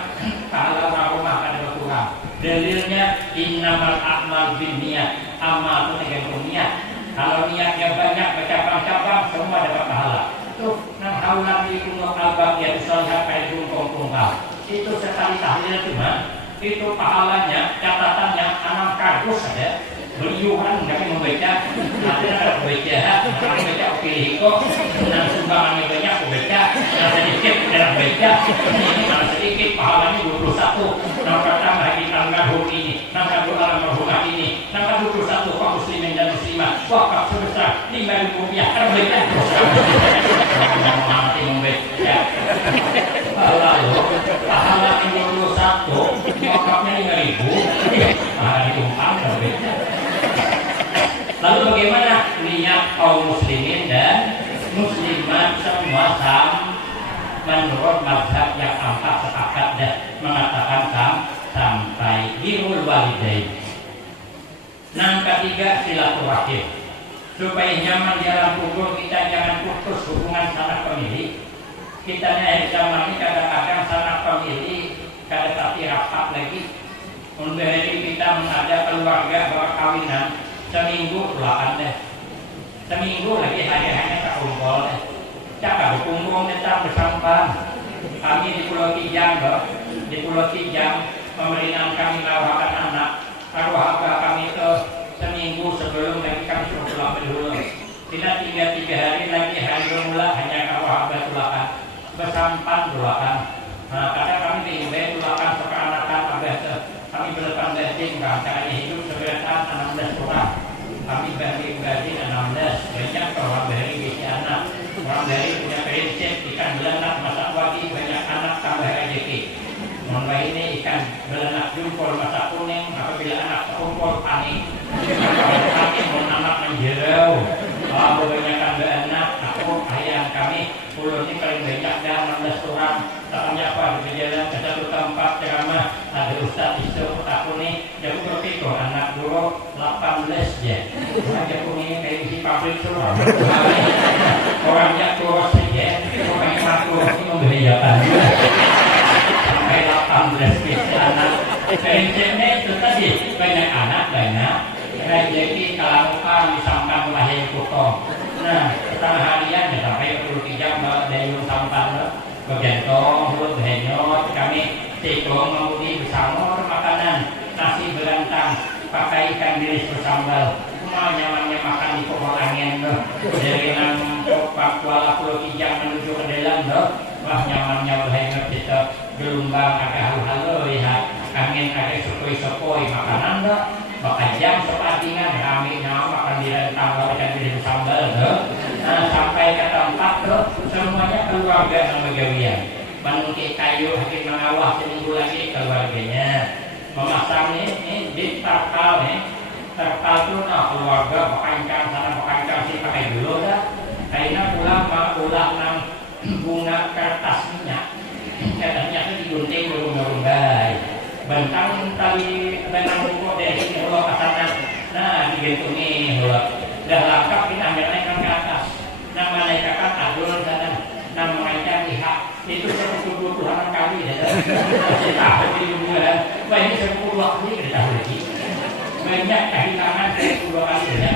Pahala orang rumah pada berkurang. Dalilnya innamal a'mal binniyat. Amal itu tergantung niat. Kalau niatnya banyak bercabang-cabang semua dapat pahala. Tuh nang haulan di kumuk al-baqiyah sholihah kayak tungkong-tungkal. Itu sekali tahlil cuma itu pahalanya catatannya 6 kardus ada. Beliuhan kami membaca, ada membaca pilih kok, dan sumbangannya banyak aku baca, dan sedikit tidak baca, ini kalau sedikit pahalanya 21, yang pertama hari almarhum ini, yang kedua almarhumah ini, yang ke-21 kaum muslimin dan muslimah, wakaf sebesar 5.000 rupiah, harus baca, mati membaca, lalu pahala 21, wakafnya 5.000, pahala diumpang harus baca. Lalu bagaimana niat kaum muslimin dan muslimat semua menurut mazhab yang 4 sepakat dan mengatakan sampai birrul walidain. Yang ketiga silaturahim. Supaya nyaman di alam kubur kita jangan putus hubungan sanak famili. Kita di zaman ini kadang-kadang sanak famili kada tapi rapat lagi. Untuk hari kita mengada keluarga berkawinan. Seminggu pulakan deh. Seminggu lagi hari-harinya tak kumpul deh. Cakap berkumpul tetap bersampah. kami di Pulau Kijang, di Pulau Kijang pemberian kami lawakan anak. Arwah kami itu seminggu sebelum lagi kami suruh pulang dulu. Tidak 3 hari lagi hari bermula hanya arwah tulakan bersampan tulakan. Nah, kadang kami diimbau tulakan sekeanakan abah kami berlepas daging caranya hidup sebenarnya 16 orang. Kami bagi 16 banyak orang dari bisa anak. Orang dari punya prinsip ikan belanak masak wadi banyak anak tambah rezeki. Mulai ini ikan belanak jungkol masak kuning apabila anak kumpul panik. Panik mau anak menjerau. Kebanyakan anak aku ayah kami puluh ini paling banyak dan 16 orang. Takkan apa di jalan ke satu tempat ceramah ada ustaz isu aku nih jadi berpikir anak dulu 18 ya. Aku ini kayak isi pabrik semua. Orangnya tua saja, orangnya makhluk ini membahayakan. Sampai 18 bisa anak. Prinsipnya itu tadi banyak anak banyak. Rezeki kalau disampaikan lahir kutong. Nah, setengah harian ya sampai 23 dari sampan bagian tong, mulut benyot, kami tikung mengundi bersama makanan nasi berantang pakai ikan bilis bersambal. Semua nyamannya makan di pokok angin dari Kuala Pulau Kijang menuju ke dalam wah nyamannya benyot itu gelombang agak halu-halu lihat angin agak sepoi-sepoi makanan maka jam sepatingan kami makan di rentang ikan bilis bersambal sampai ke tempat semuanya keluarga sama gawian menungki kayu hakim mengawah seminggu lagi keluarganya memasang ini di terpal itu keluarga pekancang sana pekancang sih pakai dulu dah karena ulang bunga kertas minyak katanya itu digunting berumah-rumah bentang tali bentang buku dari sini hulu pasangan nah digentungi hulu dah lengkap kita ambil naikkan ke atas nama naik ke atas adul dan nama naikkan lihat itu 12 kali kita tahu di bulan wah ini 12 kali kita tahu lagi banyak kehilangan 12 kali ya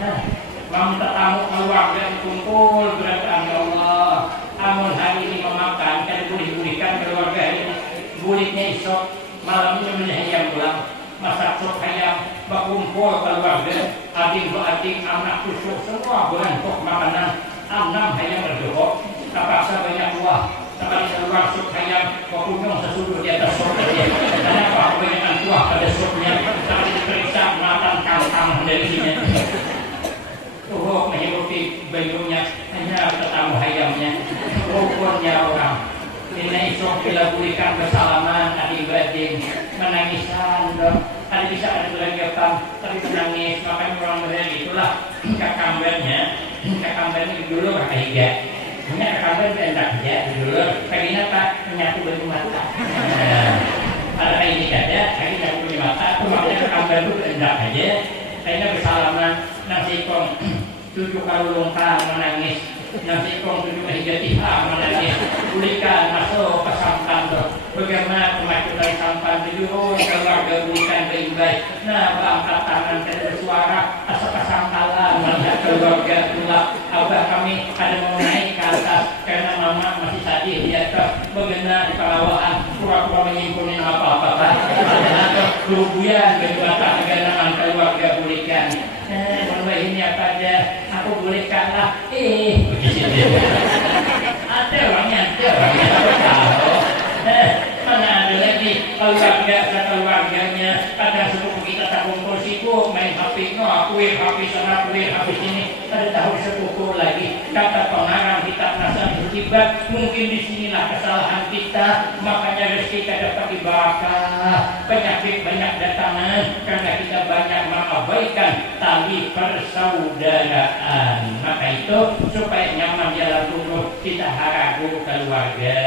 nah mau tetamu keluarga kumpul berkat Allah amun hari ini memakan kan boleh-bolehkan keluarga ini bulitnya esok malam ini menyayang pulang masak sop ayam berkumpul keluarga adik-adik anak cucu semua berangkok makanan 6 ayam berdoa terpaksa banyak buah sekali keluar sop ayam berkunjung sesudah di atas sop aja kenapa kebanyakan buah pada sopnya sekali diperiksa makan kangkang dari sini menghirupi bayunya hanya tetamu ayamnya rukunnya orang ini esok bila pulihkan bersalaman adik-adik menangisan ada bisa ada beranggapan tapi menangis makanya orang berani itulah kakambernya dulu kakak higa punya kakamber endak aja dulu kayaknya pak menyatu baju mata ada kayak ini ada kayak nyatu baju mata itu makanya kakamber itu endak aja kayaknya bersalaman nasi kong tujuh kalau longkang menangis nasi kong tujuh hijatiha menangis pulihkan masuk ke sampan bagaimana kemajuan dari sampan tujuh keluarga pulihkan baik-baik nah angkat tangan kita bersuara asal kesangkalan melihat keluarga pula abah kami ada mau naik ke atas karena mama masih sadih di atas bagaimana di perawahan pura-pura menyimpunin apa-apa ada kerubuyan bagaimana dengan keluarga pulihkan ini apa aja aku bolehkanlah ada orangnya mana ada lagi keluarganya kadang sepupu kita tak kumpul sibuk main HP kuih HP sana kuih HP sini ada tahu sepupu lagi kata pengarang kita merasa berkibat mungkin disinilah kesalahan kita makanya rezeki kita dapat dibarakah penyakit banyak datangan karena kita banyak mengabaikan tali persaudaraan maka itu supaya nyaman jalan turun kita haragu keluarga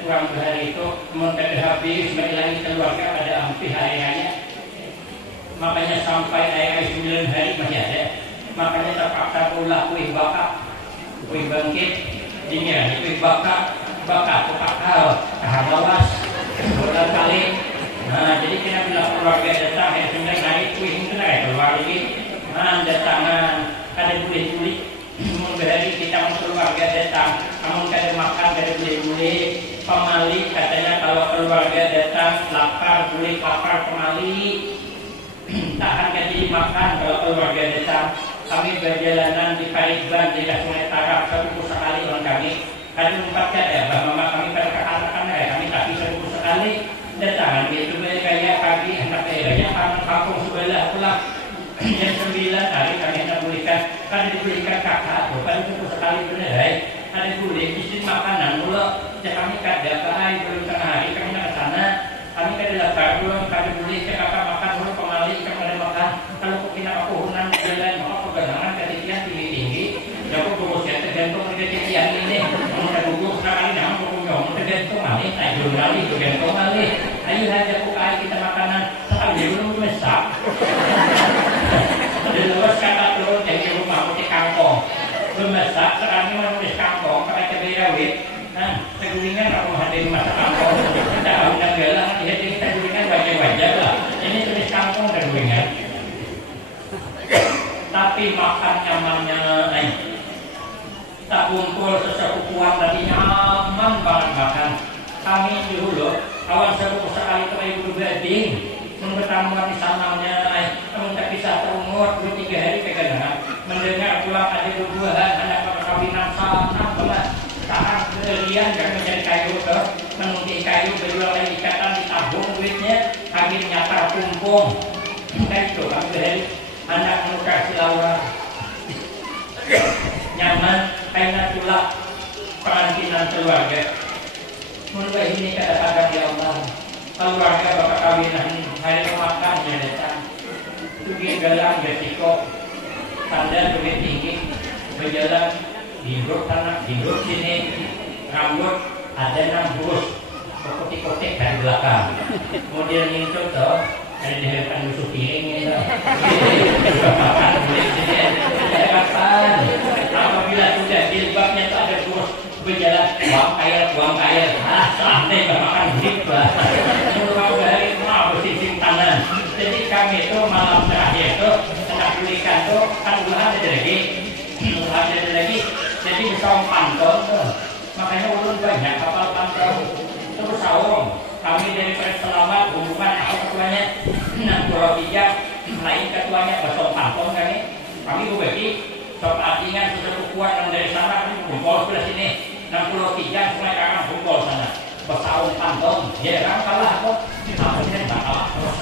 kurang hari itu mengenai habis lagi keluarga pada hampir hari-harinya makanya sampai ayat 9 hari masih ada makanya terpaksa pula kuih bakar kuih bangkit dingin kuih bakar kepakal tahan lawas berulang kali nah jadi kita bila keluarga datang yang sebenarnya hari kuih itu keluar lagi nah datangan ada boleh-boleh hari kita mau keluarga datang namun kada makan kada boleh-boleh pemali katanya kalau keluarga datang lapar boleh lapar pemali tahan gaji makan kalau keluarga datang. Kami berjalanan di Paritban di Sungai Tarap satu sekali orang kami mempatkan ya bahwa kami pada katakan ya kami tapi satu sekali datang itu kayak pagi anak daerahnya kampung sebelah pulang jam 9 hari kami hendak belikan kan dibelikan kakak tuh kan itu sekali benar ada boleh isi makanan mula ya kami kada kai belum tengah hari kami nak ke sana kami kada lapar belum kada boleh kakak makan mula pemali kami kada makan kalau kena kepuhunan jalan maka pegangan ketinggian tinggi jauh bosnya tergantung dari ketinggian ini kita gugur sekali nama pokoknya tergantung mana ayo kali tergantung kali ayo saja bukai kita makanan sekali belum masak di luar kata turun dari rumah putih kangkong belum masak sekarang ini menulis kangkong pakai cabai rawit nah segulingan aku hadir masak kangkong kita undang galang ini segulingan wajah-wajah lah ini tulis kangkong segulingan tapi makan nyamannya tak kumpul sesepupuan tadi nyaman banget makan kami dulu kawan sepupu sekali ke ibu beding pertemuan di sananya tak bisa terumur 2-3 hari kegandangan mendengar pulang ada bubuhan anak perkawinan sana belah tahan kelian jangan menjadi kayu ke menunggu kayu berulang lagi ikatan ditabung duitnya akhirnya nyata kumpung dan itu kami dari anak muka silawar nyaman karena pula perantinan keluarga mulai ini kadang-kadang ya Allah keluarga bapak kawinan hari makan ya datang tugi galang resiko tanda tugi tinggi berjalan hidup tanah hidup sini rambut ada 6 burus kotik-kotik dari belakang kemudian ngintuk tuh dari depan musuh piring ini makan boleh sini kapan apabila sudah jilbabnya tak ada burus berjalan buang kaya sampai makan duit lah mau dari mau bersising tangan jadi kami itu malam terakhir itu hendak belikan tuh kan belum ada lagi jadi bisa pantau tuh makanya ulun banyak kapal pantau terus sawung kami dari Selamat hubungan aku ketuanya Pulau Bijak lain ketuanya besok pantau kami berbagi sok artinya sudah kuat yang dari sana kami kumpul sebelah sini Pulau Bijak mulai karang kumpul sana bersaung pantong ya kan kalah kok apa sih nggak kalah terus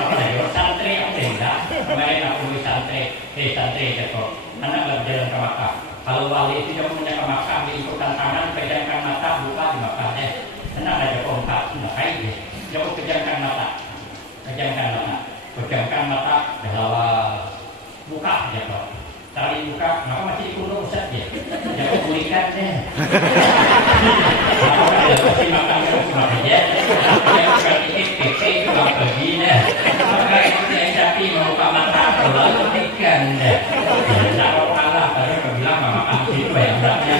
apa dari santri apa tidak kemarin aku santri jatuh anak lagi jalan ke Makkah kalau wali itu jangan punya ke Makkah diikutkan tangan pejamkan mata buka di Makkah anak ada kompak nggak kayak deh jangan pejamkan mata bahwa buka aja kok tali buka maka masih dikurung Ustaz ya jangan belikan deh masih makan aja bukan PP juga begini maka itu yang sapi membuka mata lalu belikan deh kalau kalah tadi bilang makan situ ya hendaknya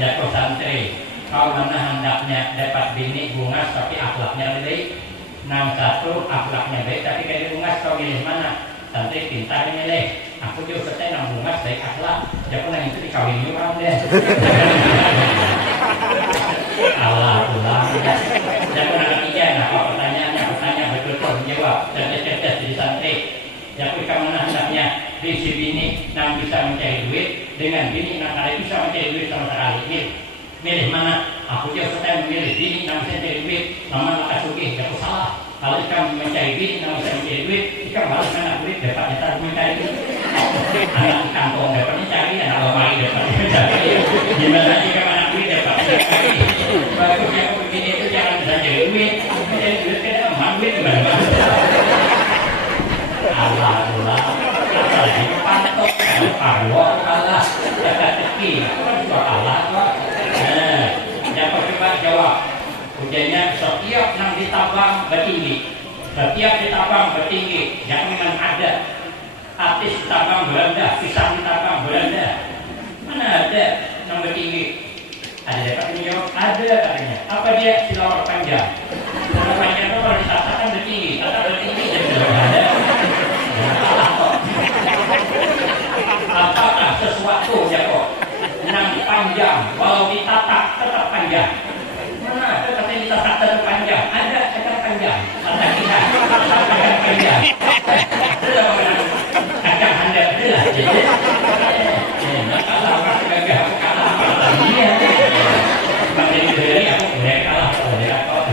jatuh santri kau mana hendaknya dapat bini bungas tapi akhlaknya baik 61 akhlaknya baik tapi kayak bungas kau milih mana santri pintar milih aku juga setelah nang bungas baik akhlak jangan yang itu dikawini orang deh Allah jangan anak tiga nah kalau pertanyaan betul menjawab dan cerdas jadi santri yang kita mana hendaknya si bini yang bisa mencari duit dengan bini yang ada bisa mencari duit sama sekali milih mana aku juga setelah memilih bini yang bisa mencari duit nama anak sugih aku salah kalau ikan mencari bini yang bisa mencari duit ikan balas anak duit dapat nyata mencari duit anak kantong dapat mencari anak lemari dapat mencari gimana jika anak duit dapat mencari bagus yang begini itu jangan bisa mencari duit kan aman duit gimana Allah apalagi pantok parwok kalah teki kan juga kalah kok yang coba jawab ujiannya setiap yang ditabang bertinggi yang memang ada artis ditabang Belanda pisang ditabang Belanda mana ada yang bertinggi ada dapat menjawab ada katanya apa dia silawar panjang itu kalau ditatakan bertinggi atau bertinggi jadi tidak ada apakah sesuatu ya kok yang panjang walau Kalah gagah kalah dia. Pada dari aku boleh kalah boleh kok.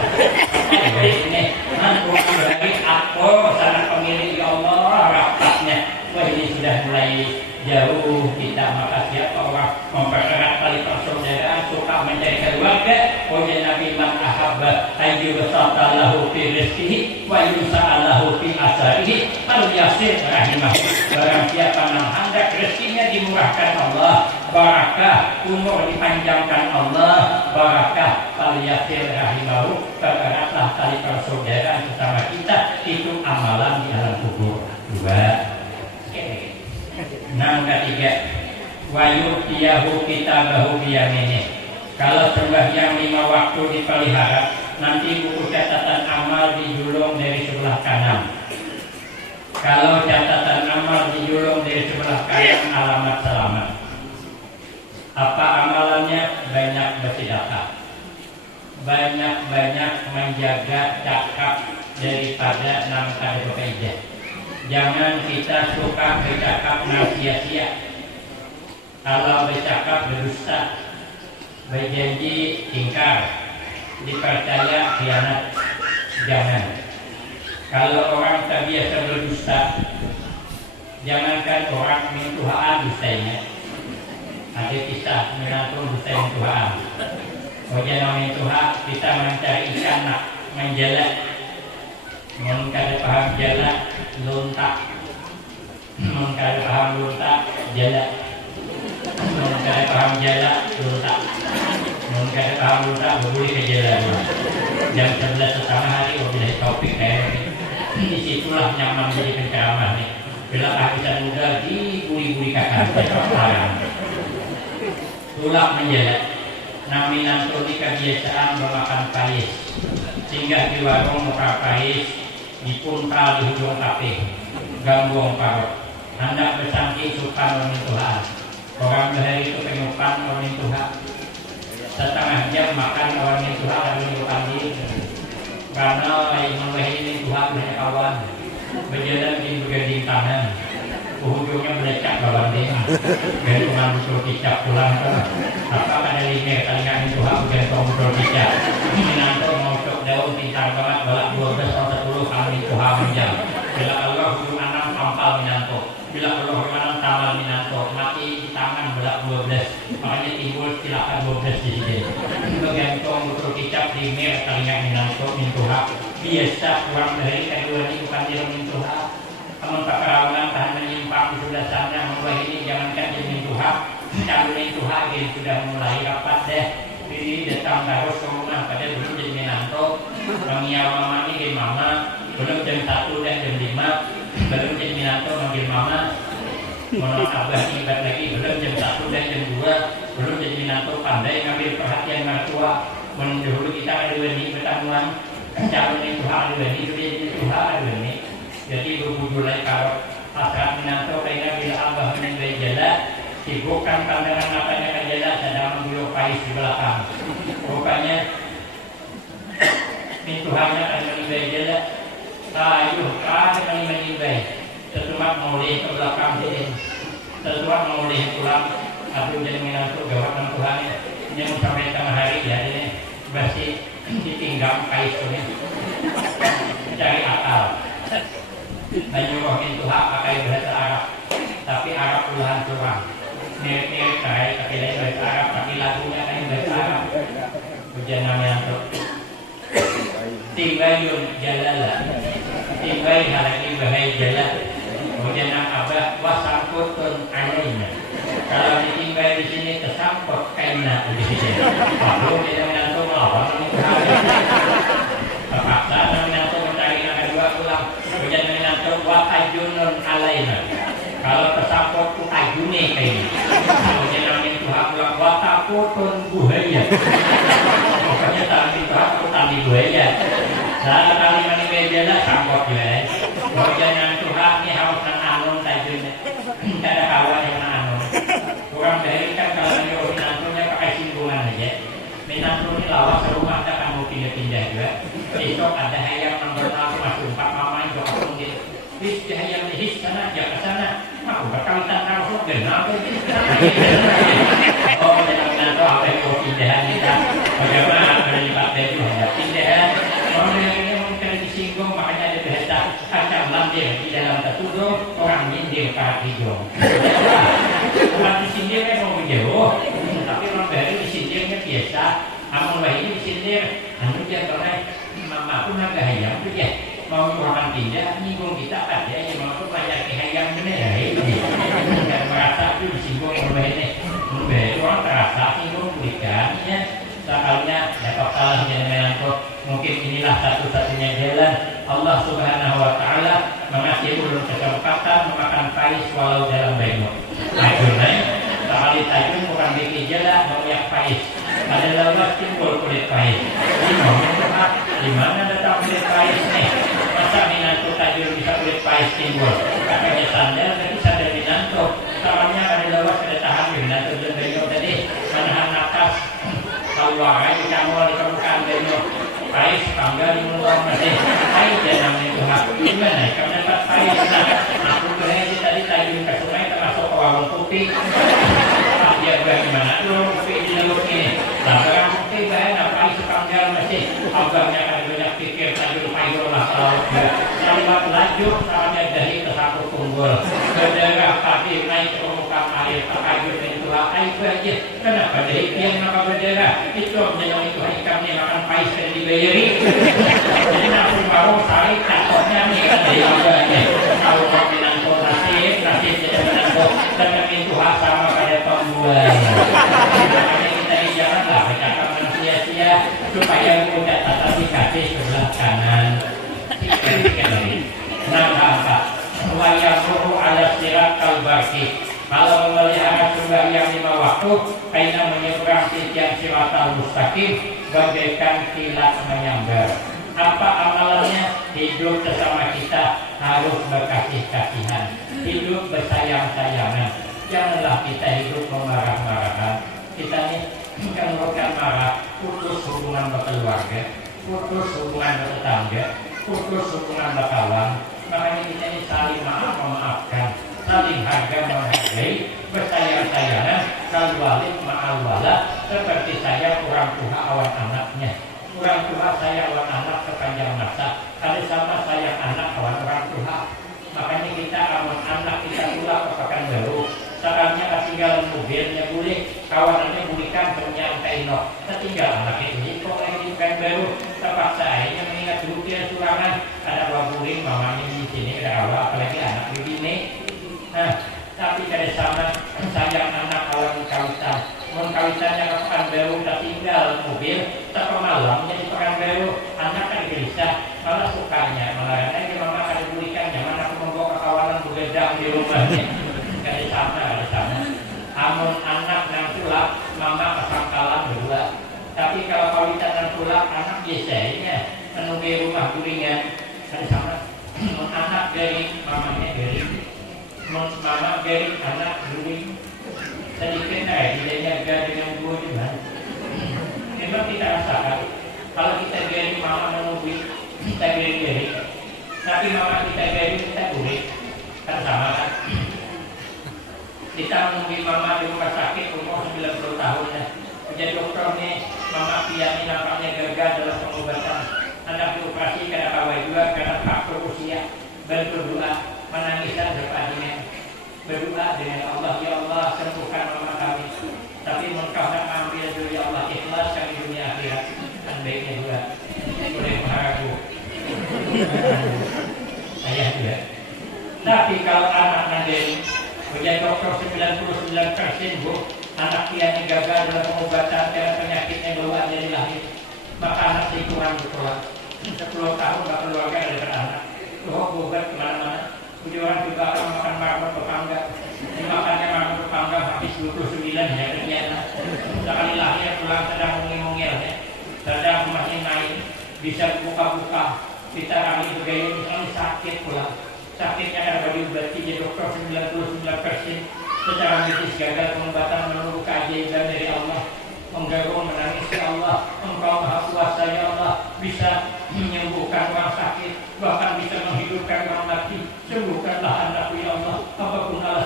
Ini aku lagi aku sana pemilik ya Allah rapatnya. Wah ini sudah mulai jauh kita makasih Allah mempererat tali persaudaraan suka mencari keluarga. Qul Nabi man ahabba ayyubsatallahu fi rizqihi wa yusa'alahu fi asarihi falyasir rahimahu. Barang siapa yang hendak rezekinya dimurahkan Allah, barakah umur dipanjangkan Allah, barakah falyasir rahimahu. Pereratlah tali persaudaraan sesama kita, itu amalan di alam kubur. Dua. Yang ketiga, wayu tiyahu kitabahu biyaminih. Kalau sembahyang 5 waktu dipelihara, nanti buku catatan amal dijulung dari sebelah kanan. Kalau catatan amal dijulung dari sebelah kanan, alamat selamat. Apa amalannya? Banyak bersedekah, banyak-banyak menjaga cakap daripada nangka bekerja. Jangan kita suka bercakap sia-sia. Kalau bercakap berdusta, berjanji ingkar, dipercaya khianat. Jangan. Kalau orang terbiasa berdusta, jangankan orang mintuhaan dustanya. Ada kisah menantung dusta mintuhaan. Jangan mintuhaan, kita mencari ikan nak menjelak. Mengkada paham jala lontak, mengkada paham lontak jala, mengkada paham jala lontak, mengkada paham lontak berbuli ke jala. Jam 11 setengah hari wabillahi taufik kayak ini. Disitulah nyaman jadi penceramah nih. Bila kehabisan muda dibuli-buli kakak larang. Tulak menjala. Naminan tuli kebiasaan memakan pais. Singgah di warung muka pais. Dipuntal di hujung kafe, gangguang parut. Hendak bersangki sukan memintuhan. Orang berhari itu pengupan memintuhan. Setengah jam makan orang mintuhan lalu diupan diri. Karena memahami mintuhan banyak kawan. Berjalan di bergading tangan. Ujungnya melecak bawang deh. Dan cuma betul kicap pulang tuh. Apa pada lima kali nggak mintuhan bukan kau betul kicap. Minanto mau cok daun pintar banget balak 12 atau 10 kali mintuhan menjam. Bila Allah hujung 6 tampal minanto. Bila Allah hujung 6 tampal minanto. Mati di tangan balak 12. Makanya timbul silakan 12 di sini. Bergantung betul kicap di mer kali nggak mintuhan. Biasa kurang dari kedua ini bukan dia mintuhan. Namun perawanan tahan menyimpang di sebelah sana membuat ini jangankan jadi mintuhan. Kalau mintuhan ini sudah mulai rapat deh. Ini datang terus ke rumah pada belum jadi minanto. Mengiau mama ini di mama. Belum jam 1 dan jam 5. Belum jadi minanto manggil mama. Menolak abah ibadah lagi. Belum jam 1 dan jam 2. Belum jadi minanto pandai ngambil perhatian mertua. Mendahulu kita ada ini bertamuan. Calon mintuhan ada ini. Sudah jadi mintuhan ada ini. Jadi berbudulai kalau pasrah minanto kayaknya bila abah meninggal jala sibukkan pandangan matanya ke jala sedang menggulung pais di belakang. Rupanya mintuhannya akan meninggal jala sayuh akan meninggal sesuatu mulai ke belakang sini sesuatu mulai pulang aduh jadi minanto gawat mintuhannya yang sampai tengah hari ya ini masih ditinggal pais ini cari akal. Menyuruh mintuhan pakai bahasa Arab, tapi Arab puluhan curang. Mirip-mirip kayak pakai bahasa Arab, tapi lagunya kayak bahasa Arab. Ujian namanya untuk Timbayun jalala, timbay halaki bahai jalal. Ujian abah wasangkutun alaina. Kalau ditimbay di sini tersangkut kaina di sini. Lalu dia menantu melawan mintuhan. Terpaksa menantu mencari yang kedua pulang. Ujian menantu wa ajunun alaina. Kalau tersangkut ku ajune kaini. Ujian mintuhan pulang wa takutun buhaya. Pokoknya tali Tuhan ku tali buhaya. Lalu kali mani bejala sangkut juga. Ujian Tuhan ini harus nananun tajunnya. Tidak ada kawan yang nananun. Kurang dari kan kalau minantunya pakai singgungan aja. Minantu ini lawas rumah tak kamu pindah-pindah juga. Besok ada hayam nomor 1 masuk 4 mama itu aku mungkin his hayam his sana ya ke sana aku berkawitan karo genap. Oh, jangan tahu apa yang mau pindahan kita. Bagaimana berlipat dari banyak pindahan. Orang yang mungkin disinggung makanya ada bahasa kacang landir di dalam tertuduh orang nyindir kaki dong. Orang disindir kan mau jauh, tapi orang baru disindirnya biasa. Amal bayi disindir, anu dia karena mama pun agak hayam tu ya. Mau orang pindah, nyinggung kita aja yang mau tu banyak hayam bener ya. Dan merasa tu disinggung orang ini. Orang terasa singgung berikan ya. Sakalnya dapat salah dengan mungkin inilah satu-satunya jalan Allah Subhanahu Wa Taala mengasih ulun kesempatan memakan pais walau dalam bengok. Akhirnya sekali tajam bukan bikin jalan mengiak pais. Ada lewat timbul kulit pais. Di mana datang kulit pais nih? Masa Minanto tajam bisa kulit pais timbul? Kakaknya sandal tapi sadar Minanto. Soalnya ada lewat ada tahan Minanto dan bengok tadi menahan nafas. Keluar di kamar di permukaan bengok. Pais bangga di mulut masih. Pais jangan menengah. Gimana? Kamu dapat pais nak? Aku kira tadi tajam ke sungai termasuk ke warung kopi. Dia bagaimana? Lu kopi di laut ini. Nah, barang bukti bahan apa isu panggal masih abangnya ada banyak pikir tajul payul lah kalau selamat lanjut samanya dari ke satu tunggul berdarah pagi naik ke permukaan air takajul itu air aja kenapa dari yang maka berdarah itu yang itu ikannya makan pais dan dibayari jadi nafsu baru sari takutnya nih kan dari abangnya kalau kau Minanto nasib jadi Minanto dengan itu sama pada pembuat janganlah bercakap sia-sia supaya mudah tatasi kaki sebelah kanan. Nah, wayamuru ala sirat kalbaki. Kalau memelihara sembahyang 5 waktu, karena menyeberang tiang siratal mustaqim bagaikan kilat menyambar. Apa amalannya? Hidup sesama kita harus berkasih-kasihan, hidup bersayang-sayangan. Janganlah kita hidup memarah-marahan. Kita ini bukan marah, putus hubungan berkeluarga, putus hubungan bertetangga, putus hubungan berkawan. Makanya kita ini saling maaf memaafkan, saling harga menghargai, bersayang-sayangan, kalwalik ma'alwala, seperti saya orang tua awan anaknya. Orang tua saya awan anak sepanjang masa, ada sama saya anak awan orang tua. Makanya kita awan anak kita pula kepakan baru. Saatnya ketinggalan mobilnya boleh, kawanannya bolehkan menyantai no. Tertinggal anak itu kok lagi bukan baru. Terpaksa akhirnya mengingat dulu dia surangan. Ada baburing mamanya di sini ada awal apalagi anak begini. Nah, tapi kada sama sayang anak kawan kawitan. Kawitannya kepakan baru tertinggal mobil, terpemalam jadi pekan baru. Anak kan gelisah, malah sukanya malah lagi mama kada bolehkan jangan aku membawa kawanan begadang di rumahnya. Ada sama. Amun anak nang tulak, mama kesangkalan berdua. Tapi kalau kawitan nang tulak, anak biasanya menunggu rumah guringan. Ada sama. Anak dari mamanya dari, mama dari anak guring. Sedikit bedanya gak dengan gua juga. Memang kita rasakan kalau kita dari mama menunggu, kita dari. Tapi mama kita dari kita guring, kan sama kan? Kita menunggu mama di rumah sakit umur 90 tahun ya. Jadi dokter nih, mama Pia ini nampaknya gagal dalam pengobatan. Anak dioperasi karena kawai juga karena faktor usia. Berdoa, menangiskan depannya. Berdoa dengan Allah, ya Allah sembuhkan mama kami. Tapi engkau nak ambil dulu ya Allah, ikhlas kami dunia akhirat. Dan baiknya juga. Boleh mengharapku. Ayah juga. Tapi kalau anak nanti menjadi dokter 99% bu, anak dia ini gagal dalam pengobatan karena penyakitnya bawaan dari lahir. Maka anak kurang berkeluar 10 tahun gak keluarga dari anak. Oh, obat kemana-mana. Puji orang juga orang makan marmut tetangga. Dimakannya marmut tetangga habis 29 ya ternyata. Sekali lahir pulang sedang mungil-mungil ya. Sedang masih naik, bisa buka-buka. Kita kali bergaya misalnya sakit pulang. Sakitnya ada diobati jadi dokter 99% secara medis gagal pengobatan menunggu keajaiban dari Allah. Menggarung menangis ya Allah, Engkau Maha Kuasa ya Allah, bisa menyembuhkan orang sakit, bahkan bisa menghidupkan orang mati. Sembuhkanlah anakku ya Allah, apapun alasan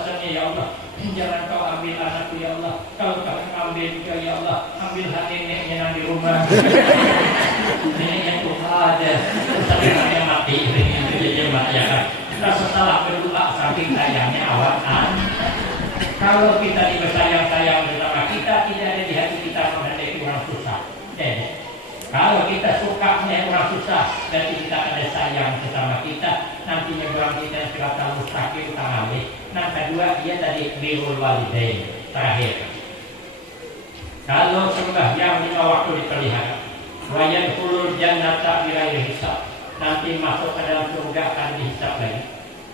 Allah. Jangan kau ambil anakku ya Allah. Kalau kau ambil juga ya Allah, ambillah neneknya yang di rumah. Neneknya tuh ada, tapi anaknya mati. Jadi mati ya kan. Rasa salah berdoa saking sayangnya awak Kalau kita sayang-sayang bersama kita, tidak ada di hati kita menghadapi orang susah. Kalau kita suka melihat orang susah, berarti kita ada sayang bersama kita. Nantinya buang kita siratan mustaqim tangan. Nah kedua dia tadi birrul walidain terakhir. Kalau sembahyang 5 waktu dipelihara, wa yadkhulul jannata bighairi hisab, nanti masuk ke dalam surga akan dihisab lagi.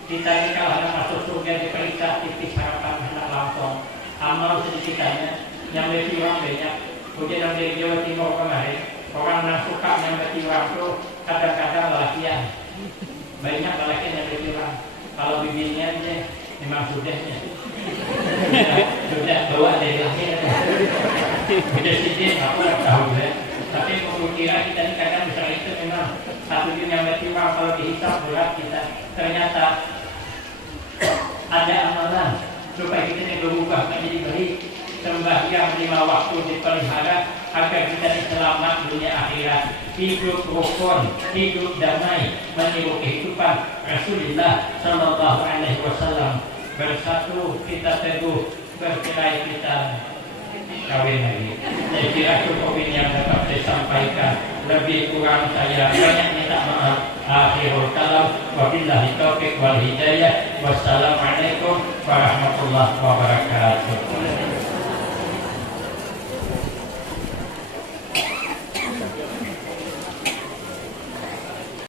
Kita ini kalau ada masuk surga diperiksa tipis harapan hendak langsung. Amal sedikitnya yang lebih orang banyak. Kemudian yang dari Jawa Timur kemarin, orang yang suka yang lebih orang itu kadang-kadang lelakian. Banyak lelakian yang lebih orang. Kalau bibirnya dia memang sudahnya. Sudah bawa dari lahir. Sudah sedih, aku tak tahu ya. Tapi kira kita ini kadang bisa itu memang satu yang lebih orang kalau dihisap berat kita. Ternyata ada amalan supaya kita ini berubah menjadi baik. Sembahyang 5 waktu dipelihara agar kita ini selamat dunia akhirat, hidup rukun, hidup damai, meniru kehidupan Rasulullah Sallallahu Alaihi Wasallam. Bersatu kita teguh, bercerai kita kawin lagi. Saya kira cukup ini yang dapat saya sampaikan. Lebih kurang saya banyak minta maaf. Akhirul kalam, wabillahi taufiq wal hidayah. Wassalamualaikum warahmatullahi wabarakatuh.